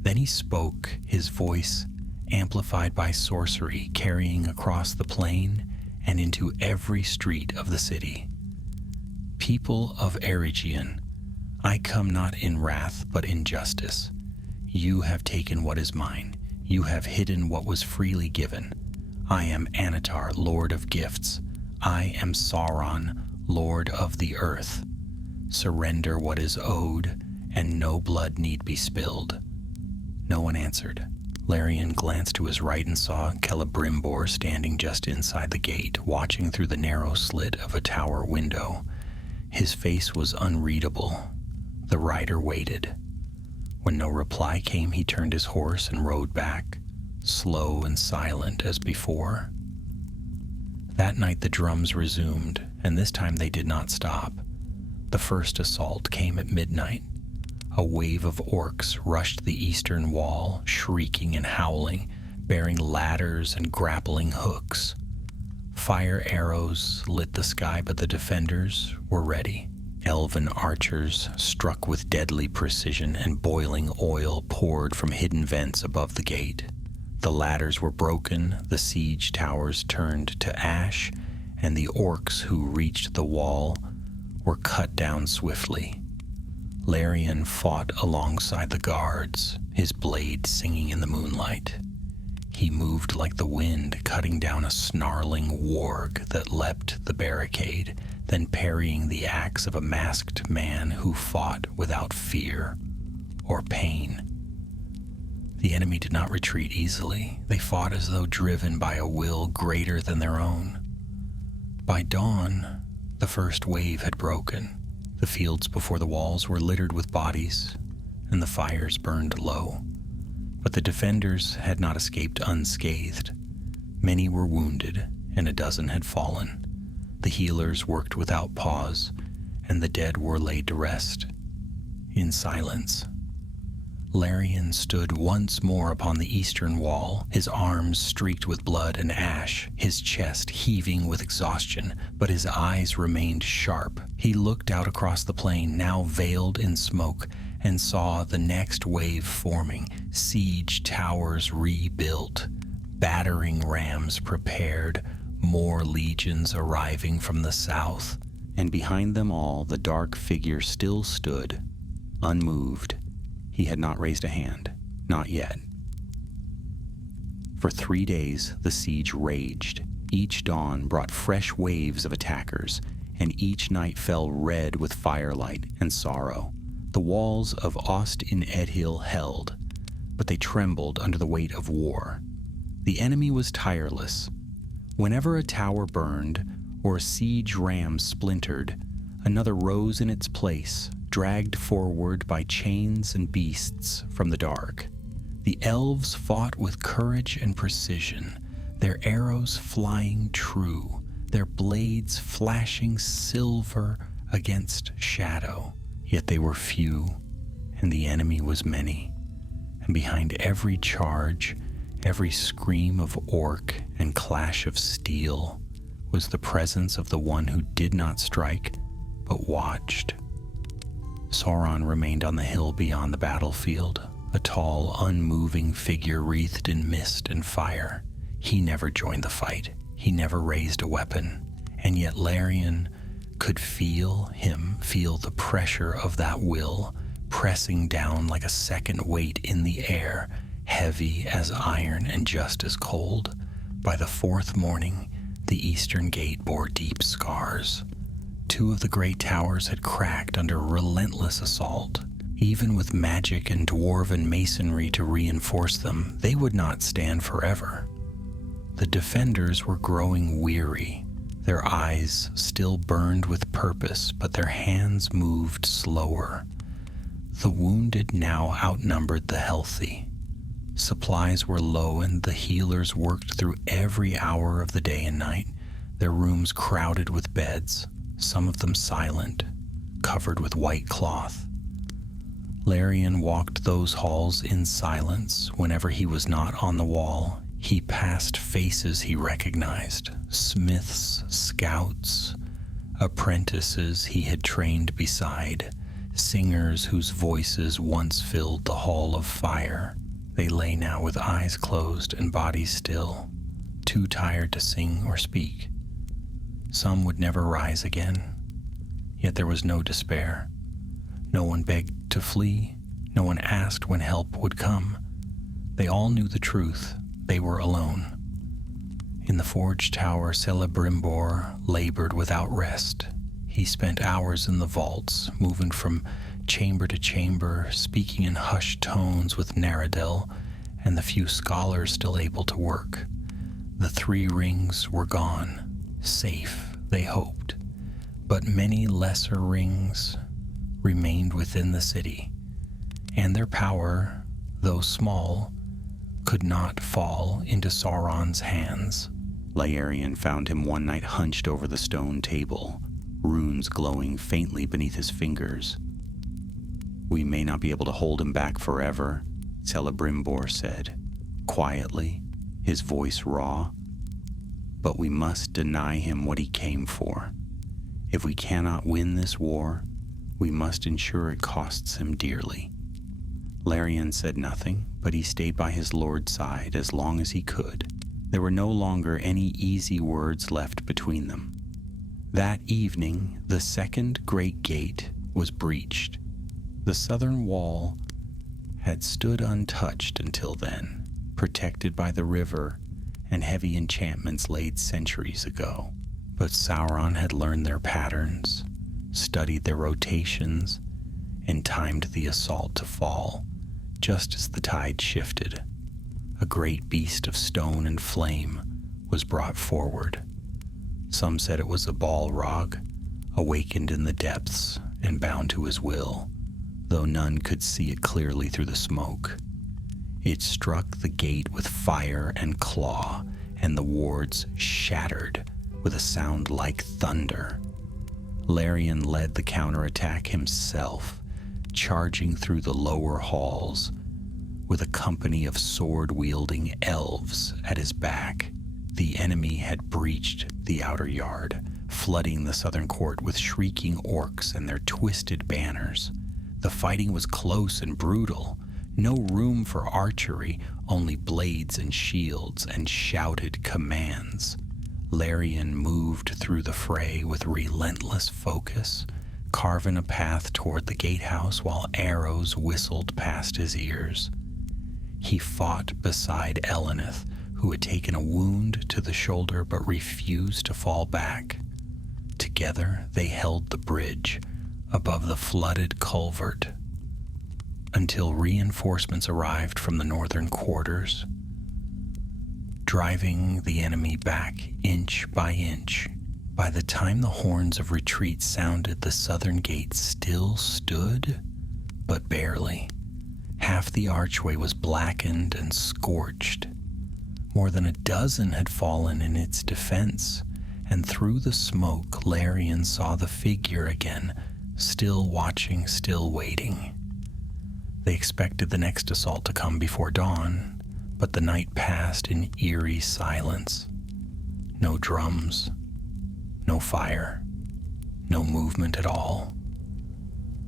Then he spoke, his voice amplified by sorcery, carrying across the plain and into every street of the city. People of Eregion, I come not in wrath, but in justice. You have taken what is mine. You have hidden what was freely given. I am Anatar, Lord of Gifts. I am Sauron, Lord of the Earth. Surrender what is owed, and no blood need be spilled. No one answered. Larian glanced to his right and saw Celebrimbor standing just inside the gate, watching through the narrow slit of a tower window. His face was unreadable. The rider waited. When no reply came, he turned his horse and rode back, slow and silent as before. That night the drums resumed, and this time they did not stop. The first assault came at midnight. A wave of orcs rushed the eastern wall, shrieking and howling, bearing ladders and grappling hooks. Fire arrows lit the sky, but the defenders were ready. Elven archers struck with deadly precision, and boiling oil poured from hidden vents above the gate. The ladders were broken, the siege towers turned to ash, and the orcs who reached the wall were cut down swiftly. Larian fought alongside the guards, his blade singing in the moonlight. He moved like the wind, cutting down a snarling warg that leapt the barricade, then parrying the axe of a masked man who fought without fear or pain. The enemy did not retreat easily. They fought as though driven by a will greater than their own. By dawn, the first wave had broken. The fields before the walls were littered with bodies, and the fires burned low. But the defenders had not escaped unscathed. Many were wounded, and a dozen had fallen. The healers worked without pause, and the dead were laid to rest. In silence, Larian stood once more upon the eastern wall, his arms streaked with blood and ash, his chest heaving with exhaustion, but his eyes remained sharp. He looked out across the plain, now veiled in smoke, and saw the next wave forming, siege towers rebuilt, battering rams prepared, more legions arriving from the south. And behind them all, the dark figure still stood, unmoved. He had not raised a hand, not yet. For 3 days, the siege raged. Each dawn brought fresh waves of attackers, and each night fell red with firelight and sorrow. The walls of Ost-in-Edhil held, but they trembled under the weight of war. The enemy was tireless. Whenever a tower burned or a siege ram splintered, another rose in its place, dragged forward by chains and beasts from the dark. The elves fought with courage and precision, their arrows flying true, their blades flashing silver against shadow. Yet they were few, and the enemy was many. And behind every charge, every scream of orc and clash of steel, was the presence of the one who did not strike, but watched. Sauron remained on the hill beyond the battlefield, a tall, unmoving figure wreathed in mist and fire. He never joined the fight. He never raised a weapon. And yet Larian could feel the pressure of that will, pressing down like a second weight in the air, heavy as iron and just as cold. By the fourth morning, the eastern gate bore deep scars. 2 of the great towers had cracked under relentless assault. Even with magic and dwarven masonry to reinforce them, they would not stand forever. The defenders were growing weary. Their eyes still burned with purpose, but their hands moved slower. The wounded now outnumbered the healthy. Supplies were low, and the healers worked through every hour of the day and night, their rooms crowded with beds, some of them silent, covered with white cloth. Larian walked those halls in silence. Whenever he was not on the wall, he passed faces he recognized, smiths, scouts, apprentices he had trained beside, singers whose voices once filled the hall of fire. They lay now with eyes closed and bodies still, too tired to sing or speak. Some would never rise again, yet there was no despair. No one begged to flee, no one asked when help would come. They all knew the truth, they were alone. In the forge tower, Celebrimbor labored without rest. He spent hours in the vaults, moving from chamber to chamber, speaking in hushed tones with Naradel and the few scholars still able to work. The 3 rings were gone, safe, they hoped, but many lesser rings remained within the city, and their power, though small, could not fall into Sauron's hands. Larian found him one night hunched over the stone table, runes glowing faintly beneath his fingers. "We may not be able to hold him back forever," Celebrimbor said, quietly, his voice raw. "But we must deny him what he came for. If we cannot win this war, we must ensure it costs him dearly." Larian said nothing, but he stayed by his lord's side as long as he could. There were no longer any easy words left between them. That evening, the second great gate was breached. The southern wall had stood untouched until then, protected by the river and heavy enchantments laid centuries ago. But Sauron had learned their patterns, studied their rotations, and timed the assault to fall, just as the tide shifted. A great beast of stone and flame was brought forward. Some said it was a Balrog, awakened in the depths and bound to his will, though none could see it clearly through the smoke. It struck the gate with fire and claw, and the wards shattered with a sound like thunder. Larian led the counterattack himself, charging through the lower halls with a company of sword-wielding elves at his back. The enemy had breached the outer yard, flooding the southern court with shrieking orcs and their twisted banners. The fighting was close and brutal. No room for archery, only blades and shields and shouted commands. Larian moved through the fray with relentless focus, carving a path toward the gatehouse while arrows whistled past his ears. He fought beside Elenith, who had taken a wound to the shoulder but refused to fall back. Together they held the bridge above the flooded culvert until reinforcements arrived from the northern quarters, driving the enemy back inch by inch. By the time the horns of retreat sounded, the southern gate still stood, but barely. Half the archway was blackened and scorched. More than a dozen had fallen in its defense, and through the smoke, Larian saw the figure again, still watching, still waiting. They expected the next assault to come before dawn, but the night passed in eerie silence. No drums, no fire, no movement at all.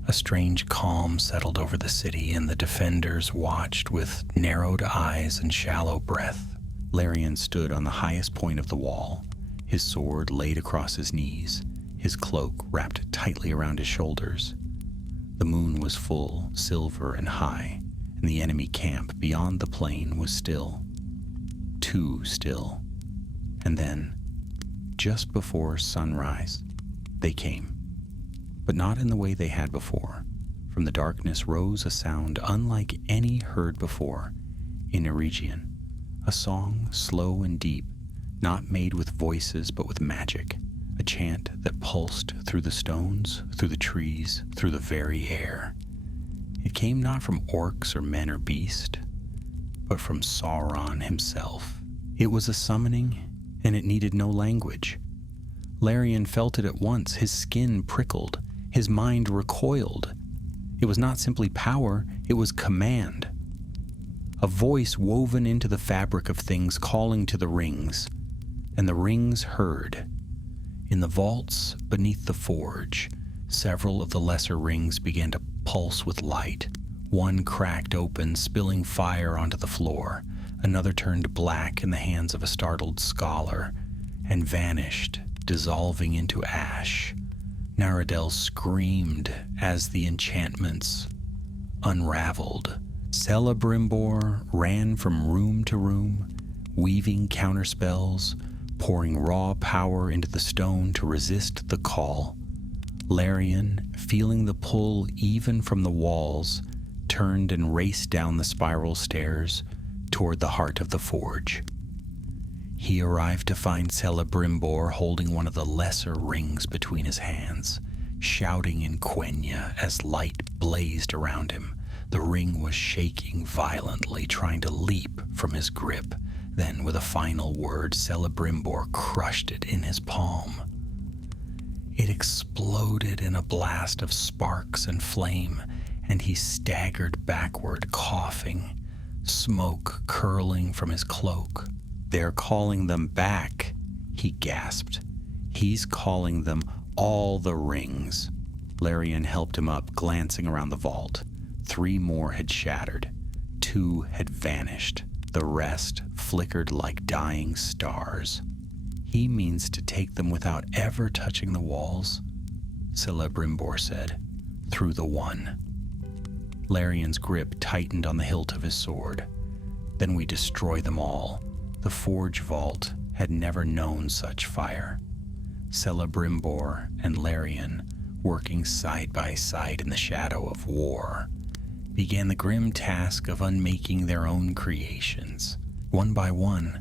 A strange calm settled over the city, and the defenders watched with narrowed eyes and shallow breath. Larian stood on the highest point of the wall, his sword laid across his knees, his cloak wrapped tightly around his shoulders. The moon was full, silver and high, and the enemy camp beyond the plain was still. Too still. And then, just before sunrise, they came. But not in the way they had before. From the darkness rose a sound unlike any heard before in Eregion, a song slow and deep, not made with voices but with magic, a chant that pulsed through the stones, through the trees, through the very air. It came not from orcs or men or beast, but from Sauron himself. It was a summoning, and it needed no language. Larian felt it at once. His skin prickled, his mind recoiled. It was not simply power, it was command. A voice woven into the fabric of things calling to the rings, and the rings heard. In the vaults beneath the forge, several of the lesser rings began to pulse with light. One cracked open, spilling fire onto the floor. Another turned black in the hands of a startled scholar and vanished, dissolving into ash. Naradel screamed as the enchantments unraveled. Celebrimbor ran from room to room, weaving counterspells, pouring raw power into the stone to resist the call. Larian, feeling the pull even from the walls, turned and raced down the spiral stairs toward the heart of the forge. He arrived to find Celebrimbor holding one of the lesser rings between his hands, shouting in Quenya as light blazed around him. The ring was shaking violently, trying to leap from his grip. Then, with a final word, Celebrimbor crushed it in his palm. It exploded in a blast of sparks and flame, and he staggered backward, coughing, smoke curling from his cloak. "They're calling them back," he gasped. "He's calling them all the rings." Larian helped him up, glancing around the vault. 3 more had shattered. 2 had vanished. The rest flickered like dying stars. "He means to take them without ever touching the walls," Celebrimbor said, "through the one." Larian's grip tightened on the hilt of his sword. "Then we destroy them all." The forge vault had never known such fire. Celebrimbor and Larian, working side by side in the shadow of war, began the grim task of unmaking their own creations. One by one,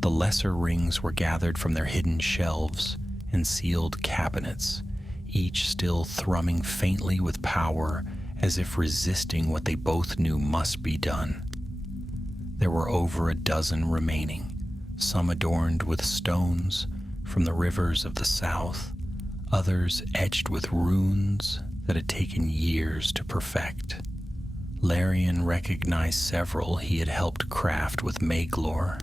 the lesser rings were gathered from their hidden shelves and sealed cabinets, each still thrumming faintly with power as if resisting what they both knew must be done. There were over a dozen remaining, some adorned with stones from the rivers of the south, others etched with runes that had taken years to perfect. Larian recognized several he had helped craft with Maglor,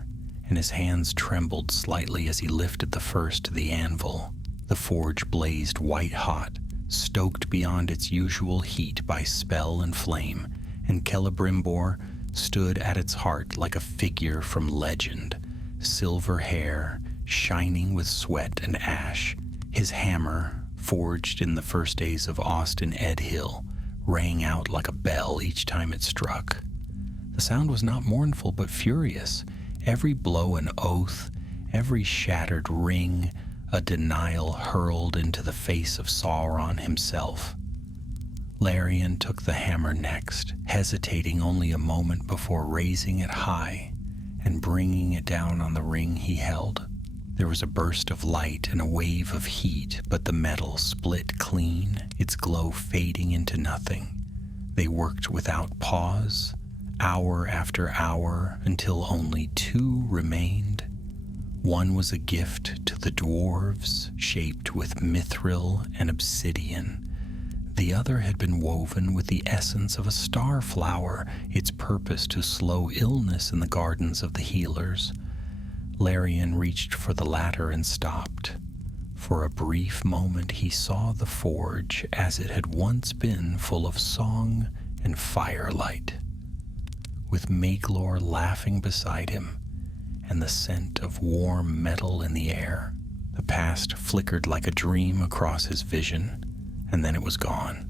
and his hands trembled slightly as he lifted the first to the anvil. The forge blazed white-hot, stoked beyond its usual heat by spell and flame, and Celebrimbor stood at its heart like a figure from legend, silver hair shining with sweat and ash. His hammer, forged in the first days of Austin Edhill, rang out like a bell each time it struck. The sound was not mournful but furious, every blow an oath, every shattered ring a denial hurled into the face of Sauron himself. Larian took the hammer next, hesitating only a moment before raising it high and bringing it down on the ring he held. There was a burst of light and a wave of heat, but the metal split clean, its glow fading into nothing. They worked without pause, hour after hour, until only 2 remained. One was a gift to the dwarves, shaped with mithril and obsidian. The other had been woven with the essence of a star flower, its purpose to slow illness in the gardens of the healers. Larian reached for the latter and stopped. For a brief moment he saw the forge as it had once been, full of song and firelight, with Maglor laughing beside him and the scent of warm metal in the air. The past flickered like a dream across his vision, and then it was gone.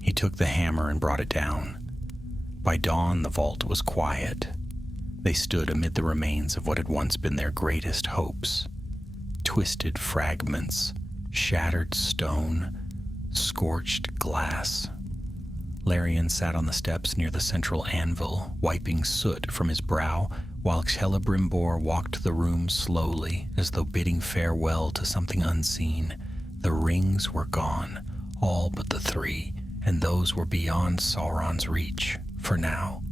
He took the hammer and brought it down. By dawn, the vault was quiet. They stood amid the remains of what had once been their greatest hopes. Twisted fragments, shattered stone, scorched glass. Larian sat on the steps near the central anvil, wiping soot from his brow, while Celebrimbor walked the room slowly, as though bidding farewell to something unseen. The rings were gone, all but the 3, and those were beyond Sauron's reach, for now.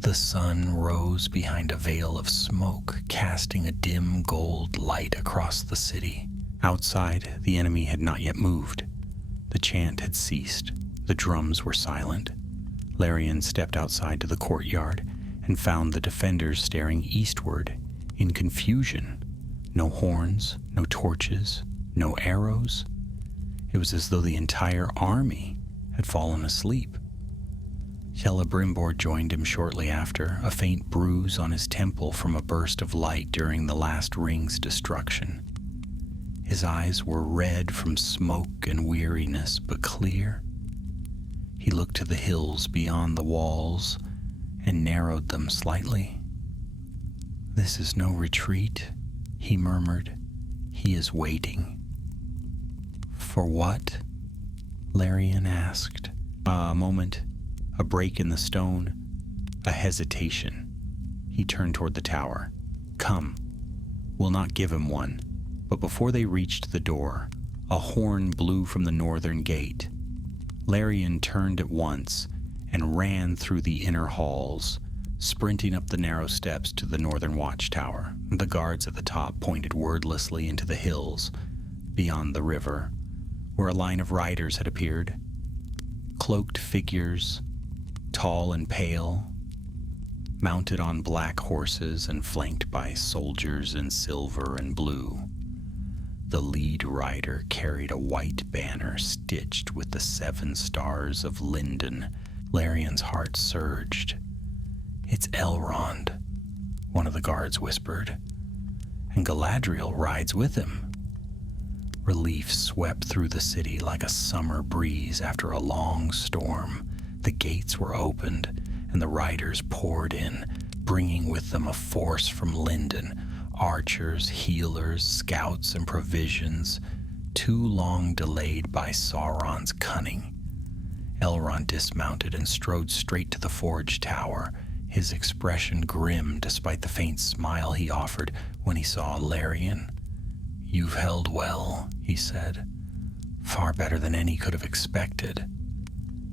The sun rose behind a veil of smoke, casting a dim gold light across the city. Outside, the enemy had not yet moved. The chant had ceased. The drums were silent. Larian stepped outside to the courtyard and found the defenders staring eastward in confusion. No horns, no torches, no arrows. It was as though the entire army had fallen asleep. Celebrimbor joined him shortly after, a faint bruise on his temple from a burst of light during the last ring's destruction. His eyes were red from smoke and weariness, but clear. He looked to the hills beyond the walls and narrowed them slightly. "This is no retreat," he murmured. "He is waiting." "For what?" Larian asked. A moment, a break in the stone, a hesitation. He turned toward the tower. "Come, we'll not give him one." But before they reached the door, a horn blew from the northern gate. Larian turned at once and ran through the inner halls, sprinting up the narrow steps to the northern watchtower. The guards at the top pointed wordlessly into the hills beyond the river, where a line of riders had appeared. Cloaked figures, tall and pale, mounted on black horses and flanked by soldiers in silver and blue. The lead rider carried a white banner stitched with the 7 stars of Lindon. Larian's heart surged. "It's Elrond," one of the guards whispered, "and Galadriel rides with him." Relief swept through the city like a summer breeze after a long storm. The gates were opened, and the riders poured in, bringing with them a force from Lindon. Archers, healers, scouts, and provisions, too long delayed by Sauron's cunning. Elrond dismounted and strode straight to the forge tower, his expression grim despite the faint smile he offered when he saw Larian. "You've held well," he said. "Far better than any could have expected."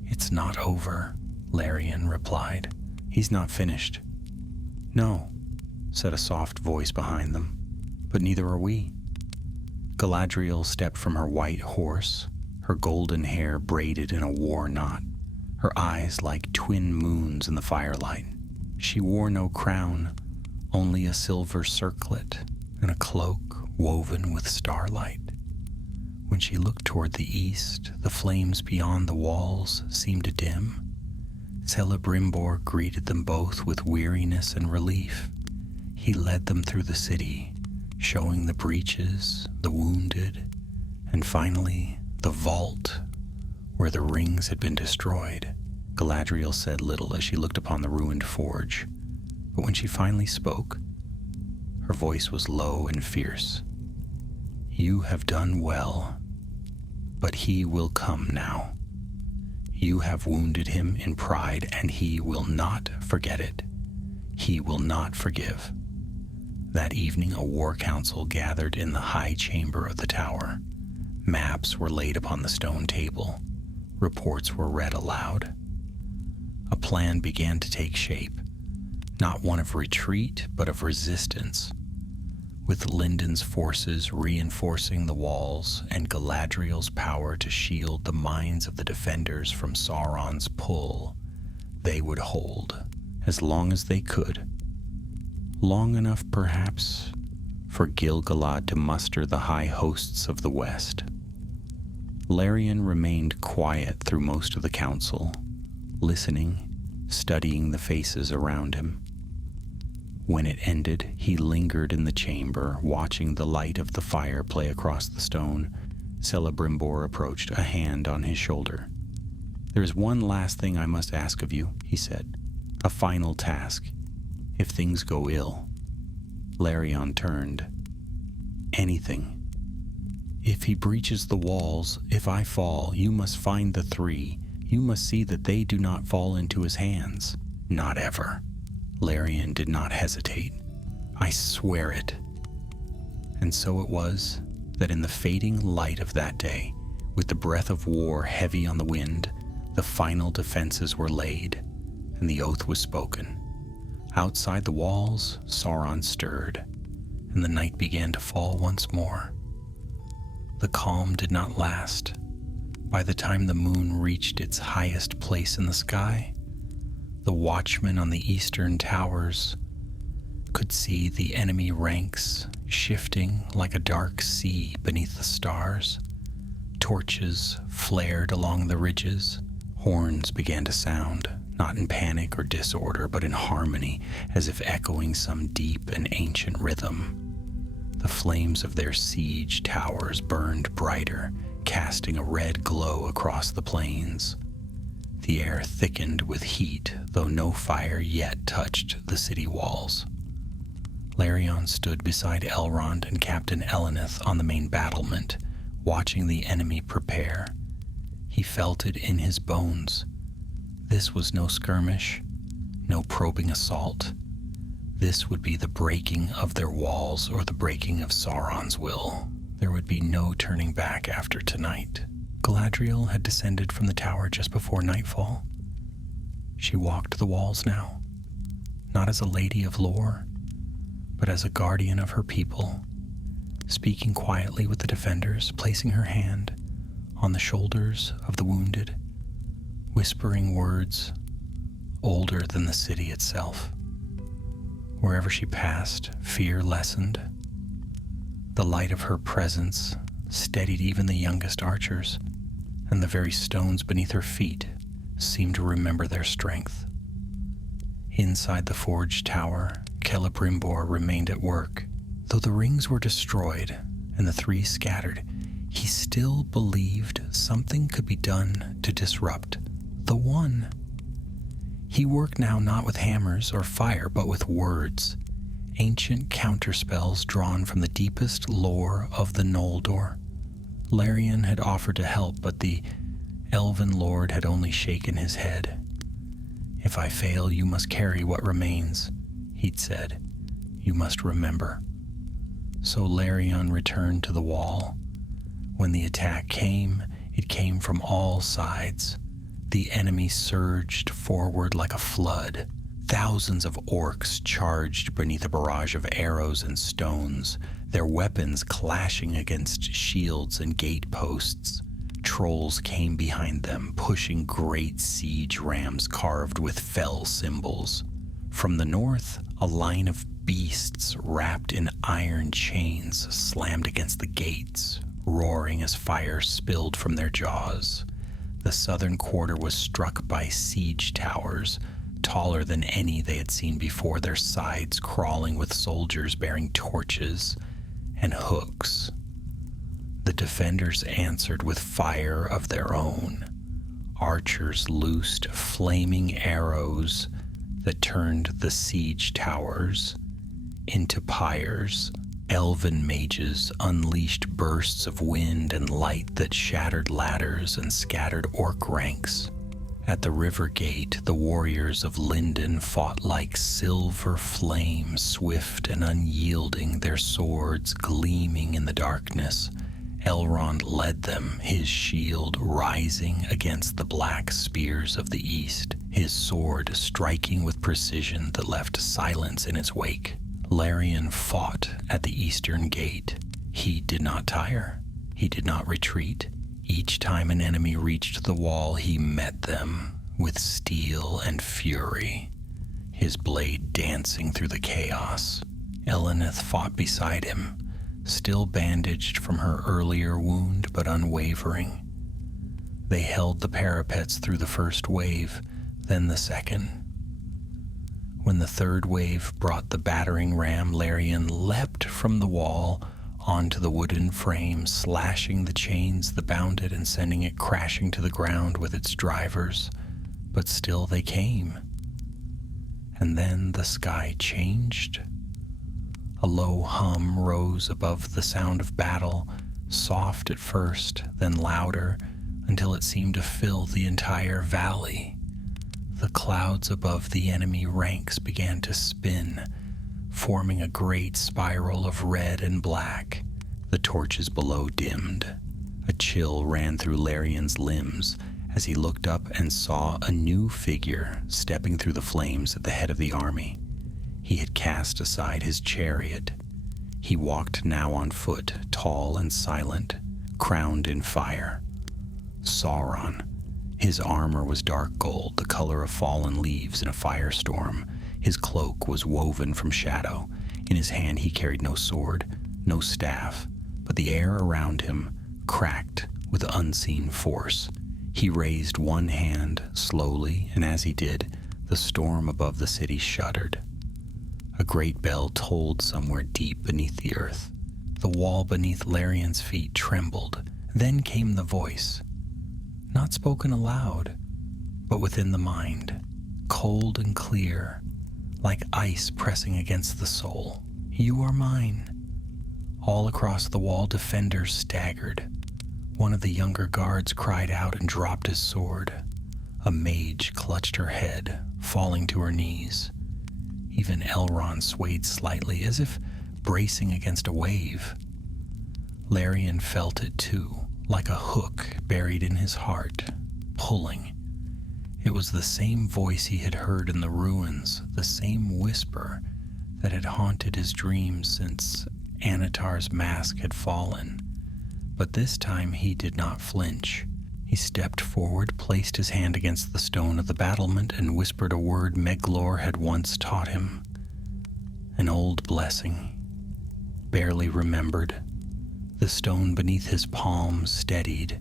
"It's not over," Larian replied. "He's not finished." "No," said a soft voice behind them, "but neither are we." Galadriel stepped from her white horse, her golden hair braided in a war knot, her eyes like twin moons in the firelight. She wore no crown, only a silver circlet and a cloak woven with starlight. When she looked toward the east, the flames beyond the walls seemed to dim. Celebrimbor greeted them both with weariness and relief. He led them through the city, showing the breaches, the wounded, and finally the vault where the rings had been destroyed. Galadriel said little as she looked upon the ruined forge, but when she finally spoke, her voice was low and fierce. "You have done well, but he will come now. You have wounded him in pride, and he will not forget it. He will not forgive." That evening, a war council gathered in the high chamber of the tower. Maps were laid upon the stone table. Reports were read aloud. A plan began to take shape, not one of retreat, but of resistance. With Lindon's forces reinforcing the walls and Galadriel's power to shield the minds of the defenders from Sauron's pull, they would hold as long as they could. Long enough, perhaps, for Gil-galad to muster the high hosts of the West. Larian remained quiet through most of the council, listening, studying the faces around him. When it ended, he lingered in the chamber, watching the light of the fire play across the stone. Celebrimbor approached, a hand on his shoulder. "There is one last thing I must ask of you," he said. "A final task. If things go ill." Larian turned. "Anything. If he breaches the walls, if I fall, you must find the 3. You must see that they do not fall into his hands. Not ever." Larian did not hesitate. "I swear it." And so it was that in the fading light of that day, with the breath of war heavy on the wind, the final defenses were laid, and the oath was spoken. Outside the walls, Sauron stirred, and the night began to fall once more. The calm did not last. By the time the moon reached its highest place in the sky, the watchmen on the eastern towers could see the enemy ranks shifting like a dark sea beneath the stars. Torches flared along the ridges. Horns began to sound, not in panic or disorder, but in harmony, as if echoing some deep and ancient rhythm. The flames of their siege towers burned brighter, casting a red glow across the plains. The air thickened with heat, though no fire yet touched the city walls. Larion stood beside Elrond and Captain Elenith on the main battlement, watching the enemy prepare. He felt it in his bones. This was no skirmish, no probing assault. This would be the breaking of their walls or the breaking of Sauron's will. There would be no turning back after tonight. Galadriel had descended from the tower just before nightfall. She walked the walls now, not as a lady of lore, but as a guardian of her people, speaking quietly with the defenders, placing her hand on the shoulders of the wounded, whispering words older than the city itself. Wherever she passed, fear lessened. The light of her presence steadied even the youngest archers, and the very stones beneath her feet seemed to remember their strength. Inside the forge tower, Celebrimbor remained at work. Though the rings were destroyed and the three scattered, he still believed something could be done to disrupt the one. He worked now not with hammers or fire, but with words, ancient counterspells drawn from the deepest lore of the Noldor. Larion had offered to help, but the elven lord had only shaken his head. "If I fail, you must carry what remains," he'd said. "You must remember." So Larion returned to the wall. When the attack came, it came from all sides. The enemy surged forward like a flood. Thousands of orcs charged beneath a barrage of arrows and stones, their weapons clashing against shields and gateposts. Trolls came behind them, pushing great siege rams carved with fell symbols. From the north, a line of beasts wrapped in iron chains slammed against the gates, roaring as fire spilled from their jaws. The southern quarter was struck by siege towers, taller than any they had seen before, their sides crawling with soldiers bearing torches and hooks. The defenders answered with fire of their own. Archers loosed flaming arrows that turned the siege towers into pyres. Elven mages unleashed bursts of wind and light that shattered ladders and scattered orc ranks. At the river gate, the warriors of Lindon fought like silver flame, swift and unyielding, their swords gleaming in the darkness. Elrond led them, his shield rising against the black spears of the east, his sword striking with precision that left silence in its wake. Larion fought at the eastern gate. He did not tire. He did not retreat. Each time an enemy reached the wall, he met them with steel and fury, his blade dancing through the chaos. Elenith fought beside him, still bandaged from her earlier wound, but unwavering. They held the parapets through the first wave, then the second. When the third wave brought the battering ram, Larion leapt from the wall onto the wooden frame, slashing the chains that bound it and sending it crashing to the ground with its drivers. But still they came. And then the sky changed. A low hum rose above the sound of battle, soft at first, then louder, until it seemed to fill the entire valley. The clouds above the enemy ranks began to spin, forming a great spiral of red and black. The torches below dimmed. A chill ran through Larion's limbs as he looked up and saw a new figure stepping through the flames at the head of the army. He had cast aside his chariot. He walked now on foot, tall and silent, crowned in fire. Sauron. His armor was dark gold, the color of fallen leaves in a firestorm. His cloak was woven from shadow. In his hand he carried no sword, no staff, but the air around him cracked with unseen force. He raised one hand slowly, and as he did, the storm above the city shuddered. A great bell tolled somewhere deep beneath the earth. The wall beneath Larian's feet trembled. Then came the voice, not spoken aloud, but within the mind, cold and clear, like ice pressing against the soul. "You are mine." All across the wall, defenders staggered. One of the younger guards cried out and dropped his sword. A mage clutched her head, falling to her knees. Even Elrond swayed slightly, as if bracing against a wave. Larian felt it too, like a hook buried in his heart, pulling. It was the same voice he had heard in the ruins, the same whisper that had haunted his dreams since Anatar's mask had fallen. But this time he did not flinch. He stepped forward, placed his hand against the stone of the battlement, and whispered a word Meglor had once taught him. An old blessing, barely remembered. The stone beneath his palm steadied.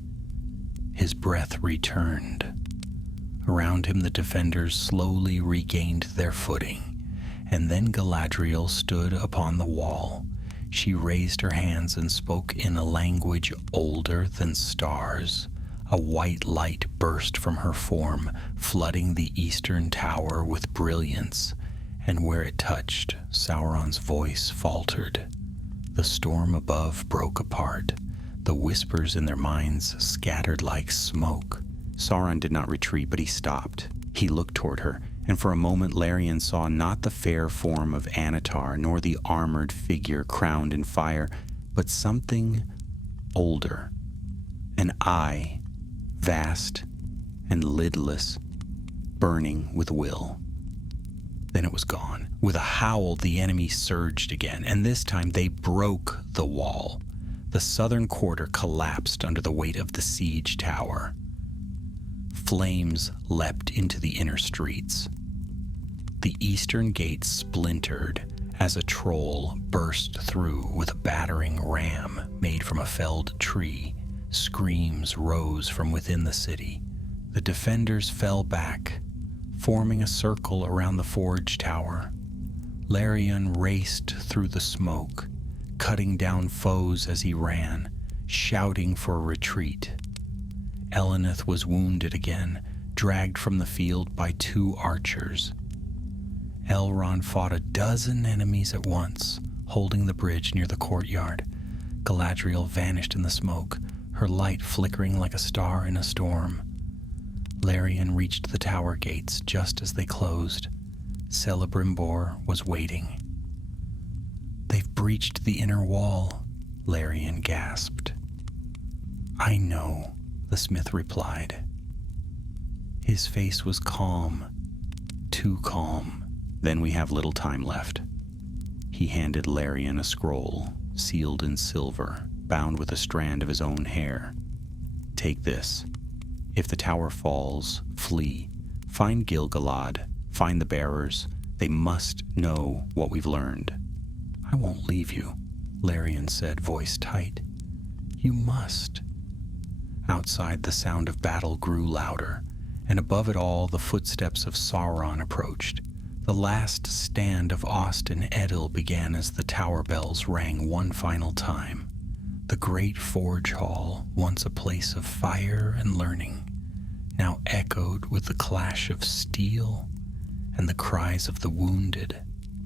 His breath returned. Around him the defenders slowly regained their footing, and then Galadriel stood upon the wall. She raised her hands and spoke in a language older than stars. A white light burst from her form, flooding the eastern tower with brilliance, and where it touched, Sauron's voice faltered. The storm above broke apart. The whispers in their minds scattered like smoke. Sauron did not retreat, but he stopped. He looked toward her, and for a moment Larian saw not the fair form of Anatar, nor the armored figure crowned in fire, but something older. An eye, vast and lidless, burning with will. Then it was gone. With a howl, the enemy surged again, and this time they broke the wall. The southern quarter collapsed under the weight of the siege tower. Flames leapt into the inner streets. The eastern gate splintered as a troll burst through with a battering ram made from a felled tree. Screams rose from within the city. The defenders fell back, forming a circle around the forge tower. Larian raced through the smoke, cutting down foes as he ran, shouting for a retreat. Elenith was wounded again, dragged from the field by 2 archers. Elrond fought a dozen enemies at once, holding the bridge near the courtyard. Galadriel vanished in the smoke, her light flickering like a star in a storm. Larian reached the tower gates just as they closed. Celebrimbor was waiting. "They've breached the inner wall," Larian gasped. "I know," the smith replied. His face was calm, too calm. "Then we have little time left." He handed Larian a scroll, sealed in silver, bound with a strand of his own hair. "Take this. If the tower falls, flee. Find Gil-galad. Find the bearers. They must know what we've learned." "I won't leave you," Larian said, voice tight. "You must." Outside, the sound of battle grew louder, and above it all, the footsteps of Sauron approached. The last stand of Austin Edil began as the tower bells rang one final time. The great forge hall, once a place of fire and learning, now echoed with the clash of steel and the cries of the wounded.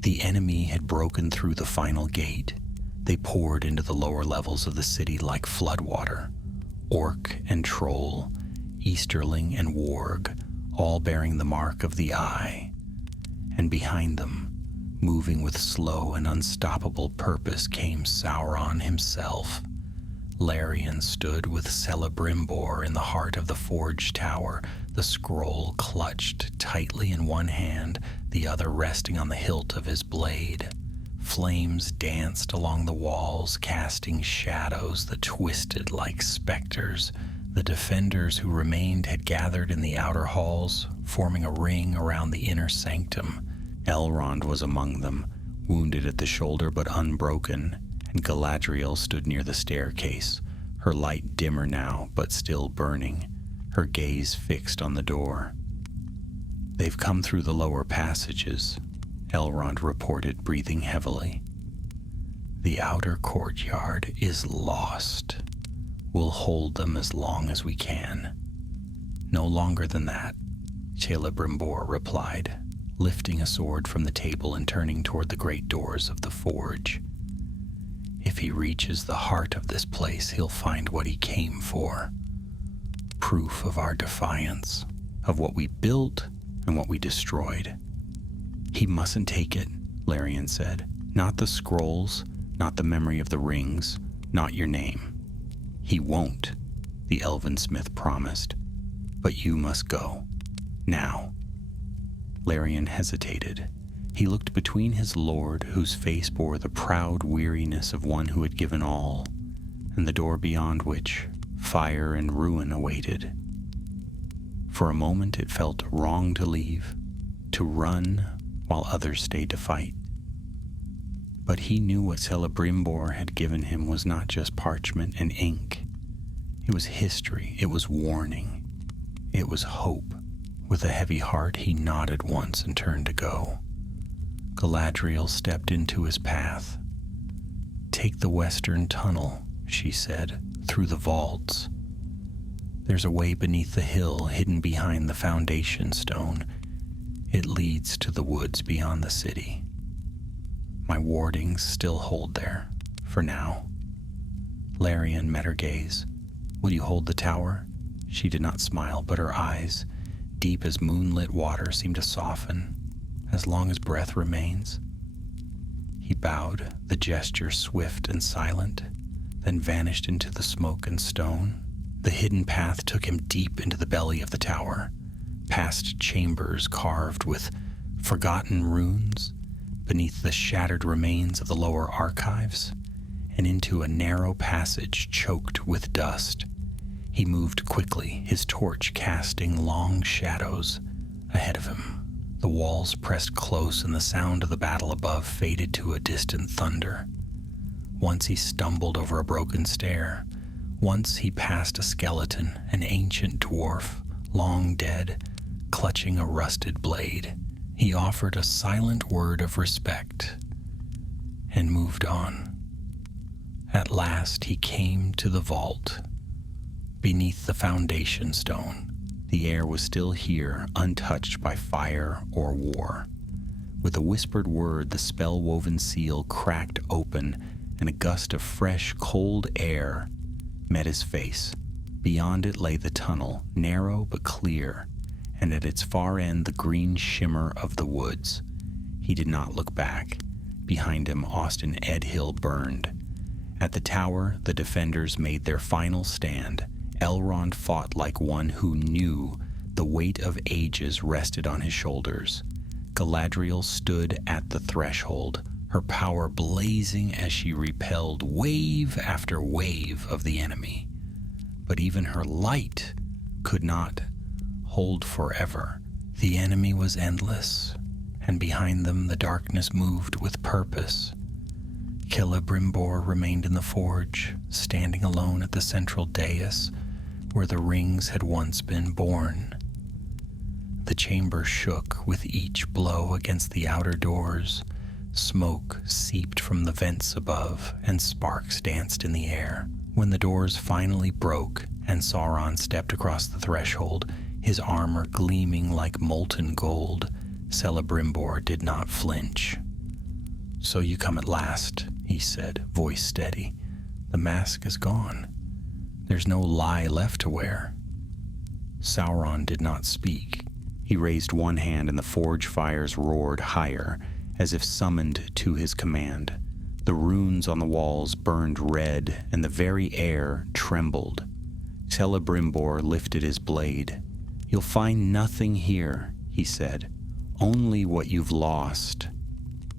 The enemy had broken through the final gate. They poured into the lower levels of the city like floodwater. Orc and troll, Easterling and warg, all bearing the mark of the Eye. And behind them, moving with slow and unstoppable purpose, came Sauron himself. Larian stood with Celebrimbor in the heart of the forge tower, the scroll clutched tightly in one hand, the other resting on the hilt of his blade. Flames danced along the walls, casting shadows that twisted like specters. The defenders who remained had gathered in the outer halls, forming a ring around the inner sanctum. Elrond was among them, wounded at the shoulder but unbroken, and Galadriel stood near the staircase, her light dimmer now but still burning, her gaze fixed on the door. "They've come through the lower passages," Elrond reported, breathing heavily. "The outer courtyard is lost. We'll hold them as long as we can." "No longer than that," Celebrimbor replied, lifting a sword from the table and turning toward the great doors of the forge. "If he reaches the heart of this place, he'll find what he came for. Proof of our defiance, of what we built and what we destroyed." "He mustn't take it," Larian said. "Not the scrolls, not the memory of the rings, not your name." "He won't," the elven smith promised. "But you must go. Now." Larian hesitated. He looked between his lord, whose face bore the proud weariness of one who had given all, and the door beyond which fire and ruin awaited. For a moment it felt wrong to leave, to run while others stayed to fight. But he knew what Celebrimbor had given him was not just parchment and ink. It was history, it was warning, it was hope. With a heavy heart, he nodded once and turned to go. Galadriel stepped into his path. "Take the western tunnel," she said, "through the vaults. There's a way beneath the hill, hidden behind the foundation stone. It leads to the woods beyond the city. My wardings still hold there, for now." Larian met her gaze. "Will you hold the tower?" She did not smile, but her eyes, deep as moonlit water, seemed to soften. "As long as breath remains." He bowed, the gesture swift and silent, then vanished into the smoke and stone. The hidden path took him deep into the belly of the tower, past chambers carved with forgotten runes, beneath the shattered remains of the lower archives, and into a narrow passage choked with dust. He moved quickly, his torch casting long shadows ahead of him. The walls pressed close, and the sound of the battle above faded to a distant thunder. Once he stumbled over a broken stair. Once he passed a skeleton, an ancient dwarf, long dead, clutching a rusted blade. He offered a silent word of respect and moved on. At last he came to the vault. Beneath the foundation stone, the air was still here, untouched by fire or war. With a whispered word, the spell-woven seal cracked open, and a gust of fresh, cold air met his face. Beyond it lay the tunnel, narrow but clear, and at its far end the green shimmer of the woods. He did not look back. Behind him, Austin Edhill burned. At the tower, the defenders made their final stand. Elrond fought like one who knew the weight of ages rested on his shoulders. Galadriel stood at the threshold, her power blazing as she repelled wave after wave of the enemy. But even her light could not hold forever. The enemy was endless, and behind them the darkness moved with purpose. Celebrimbor remained in the forge, standing alone at the central dais where the rings had once been born. The chamber shook with each blow against the outer doors. Smoke seeped from the vents above, and sparks danced in the air. When the doors finally broke and Sauron stepped across the threshold, his armor gleaming like molten gold, Celebrimbor did not flinch. "So you come at last," he said, voice steady. "The mask is gone. There's no lie left to wear." Sauron did not speak. He raised one hand, and the forge fires roared higher, as if summoned to his command. The runes on the walls burned red, and the very air trembled. Celebrimbor lifted his blade. "You'll find nothing here," he said. "Only what you've lost."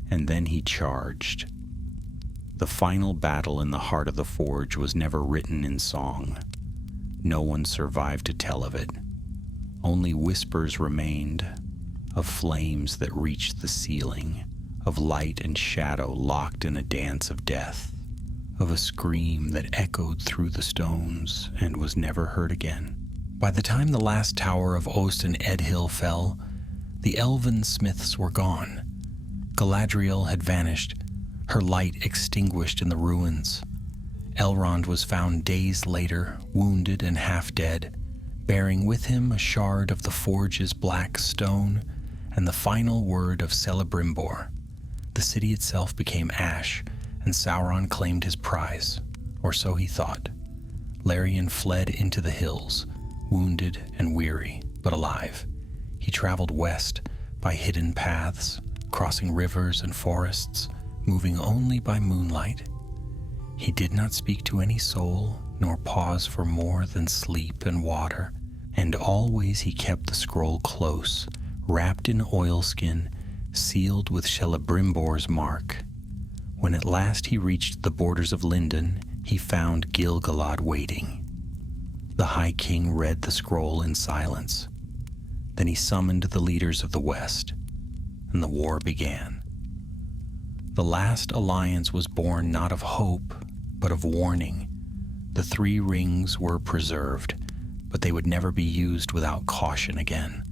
And then he charged. The final battle in the heart of the forge was never written in song. No one survived to tell of it. Only whispers remained of flames that reached the ceiling, of light and shadow locked in a dance of death, of a scream that echoed through the stones and was never heard again. By the time the last tower of Ost and Edhill fell, the elven smiths were gone. Galadriel had vanished, her light extinguished in the ruins. Elrond was found days later, wounded and half dead, bearing with him a shard of the forge's black stone and the final word of Celebrimbor. The city itself became ash, and Sauron claimed his prize, or so he thought. Larion fled into the hills, wounded and weary, but alive. He traveled west by hidden paths, crossing rivers and forests, moving only by moonlight. He did not speak to any soul, nor pause for more than sleep and water, and always he kept the scroll close, wrapped in oilskin, sealed with Celebrimbor's mark. When at last he reached the borders of Lindon, he found Gil-galad waiting. The High King read the scroll in silence. Then he summoned the leaders of the West, and the war began. The last alliance was born not of hope, but of warning. The 3 rings were preserved, but they would never be used without caution again.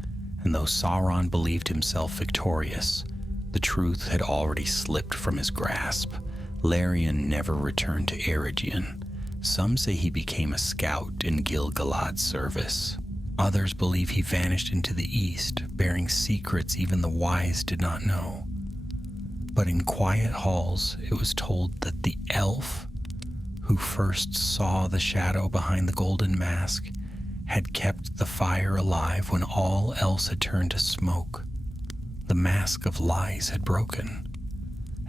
And though Sauron believed himself victorious, the truth had already slipped from his grasp. Larion never returned to Eregion. Some say he became a scout in Gil-galad's service. Others believe he vanished into the east, bearing secrets even the wise did not know. But in quiet halls, it was told that the elf who first saw the shadow behind the golden mask had kept the fire alive when all else had turned to smoke. The mask of lies had broken,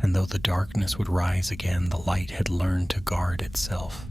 and though the darkness would rise again, the light had learned to guard itself.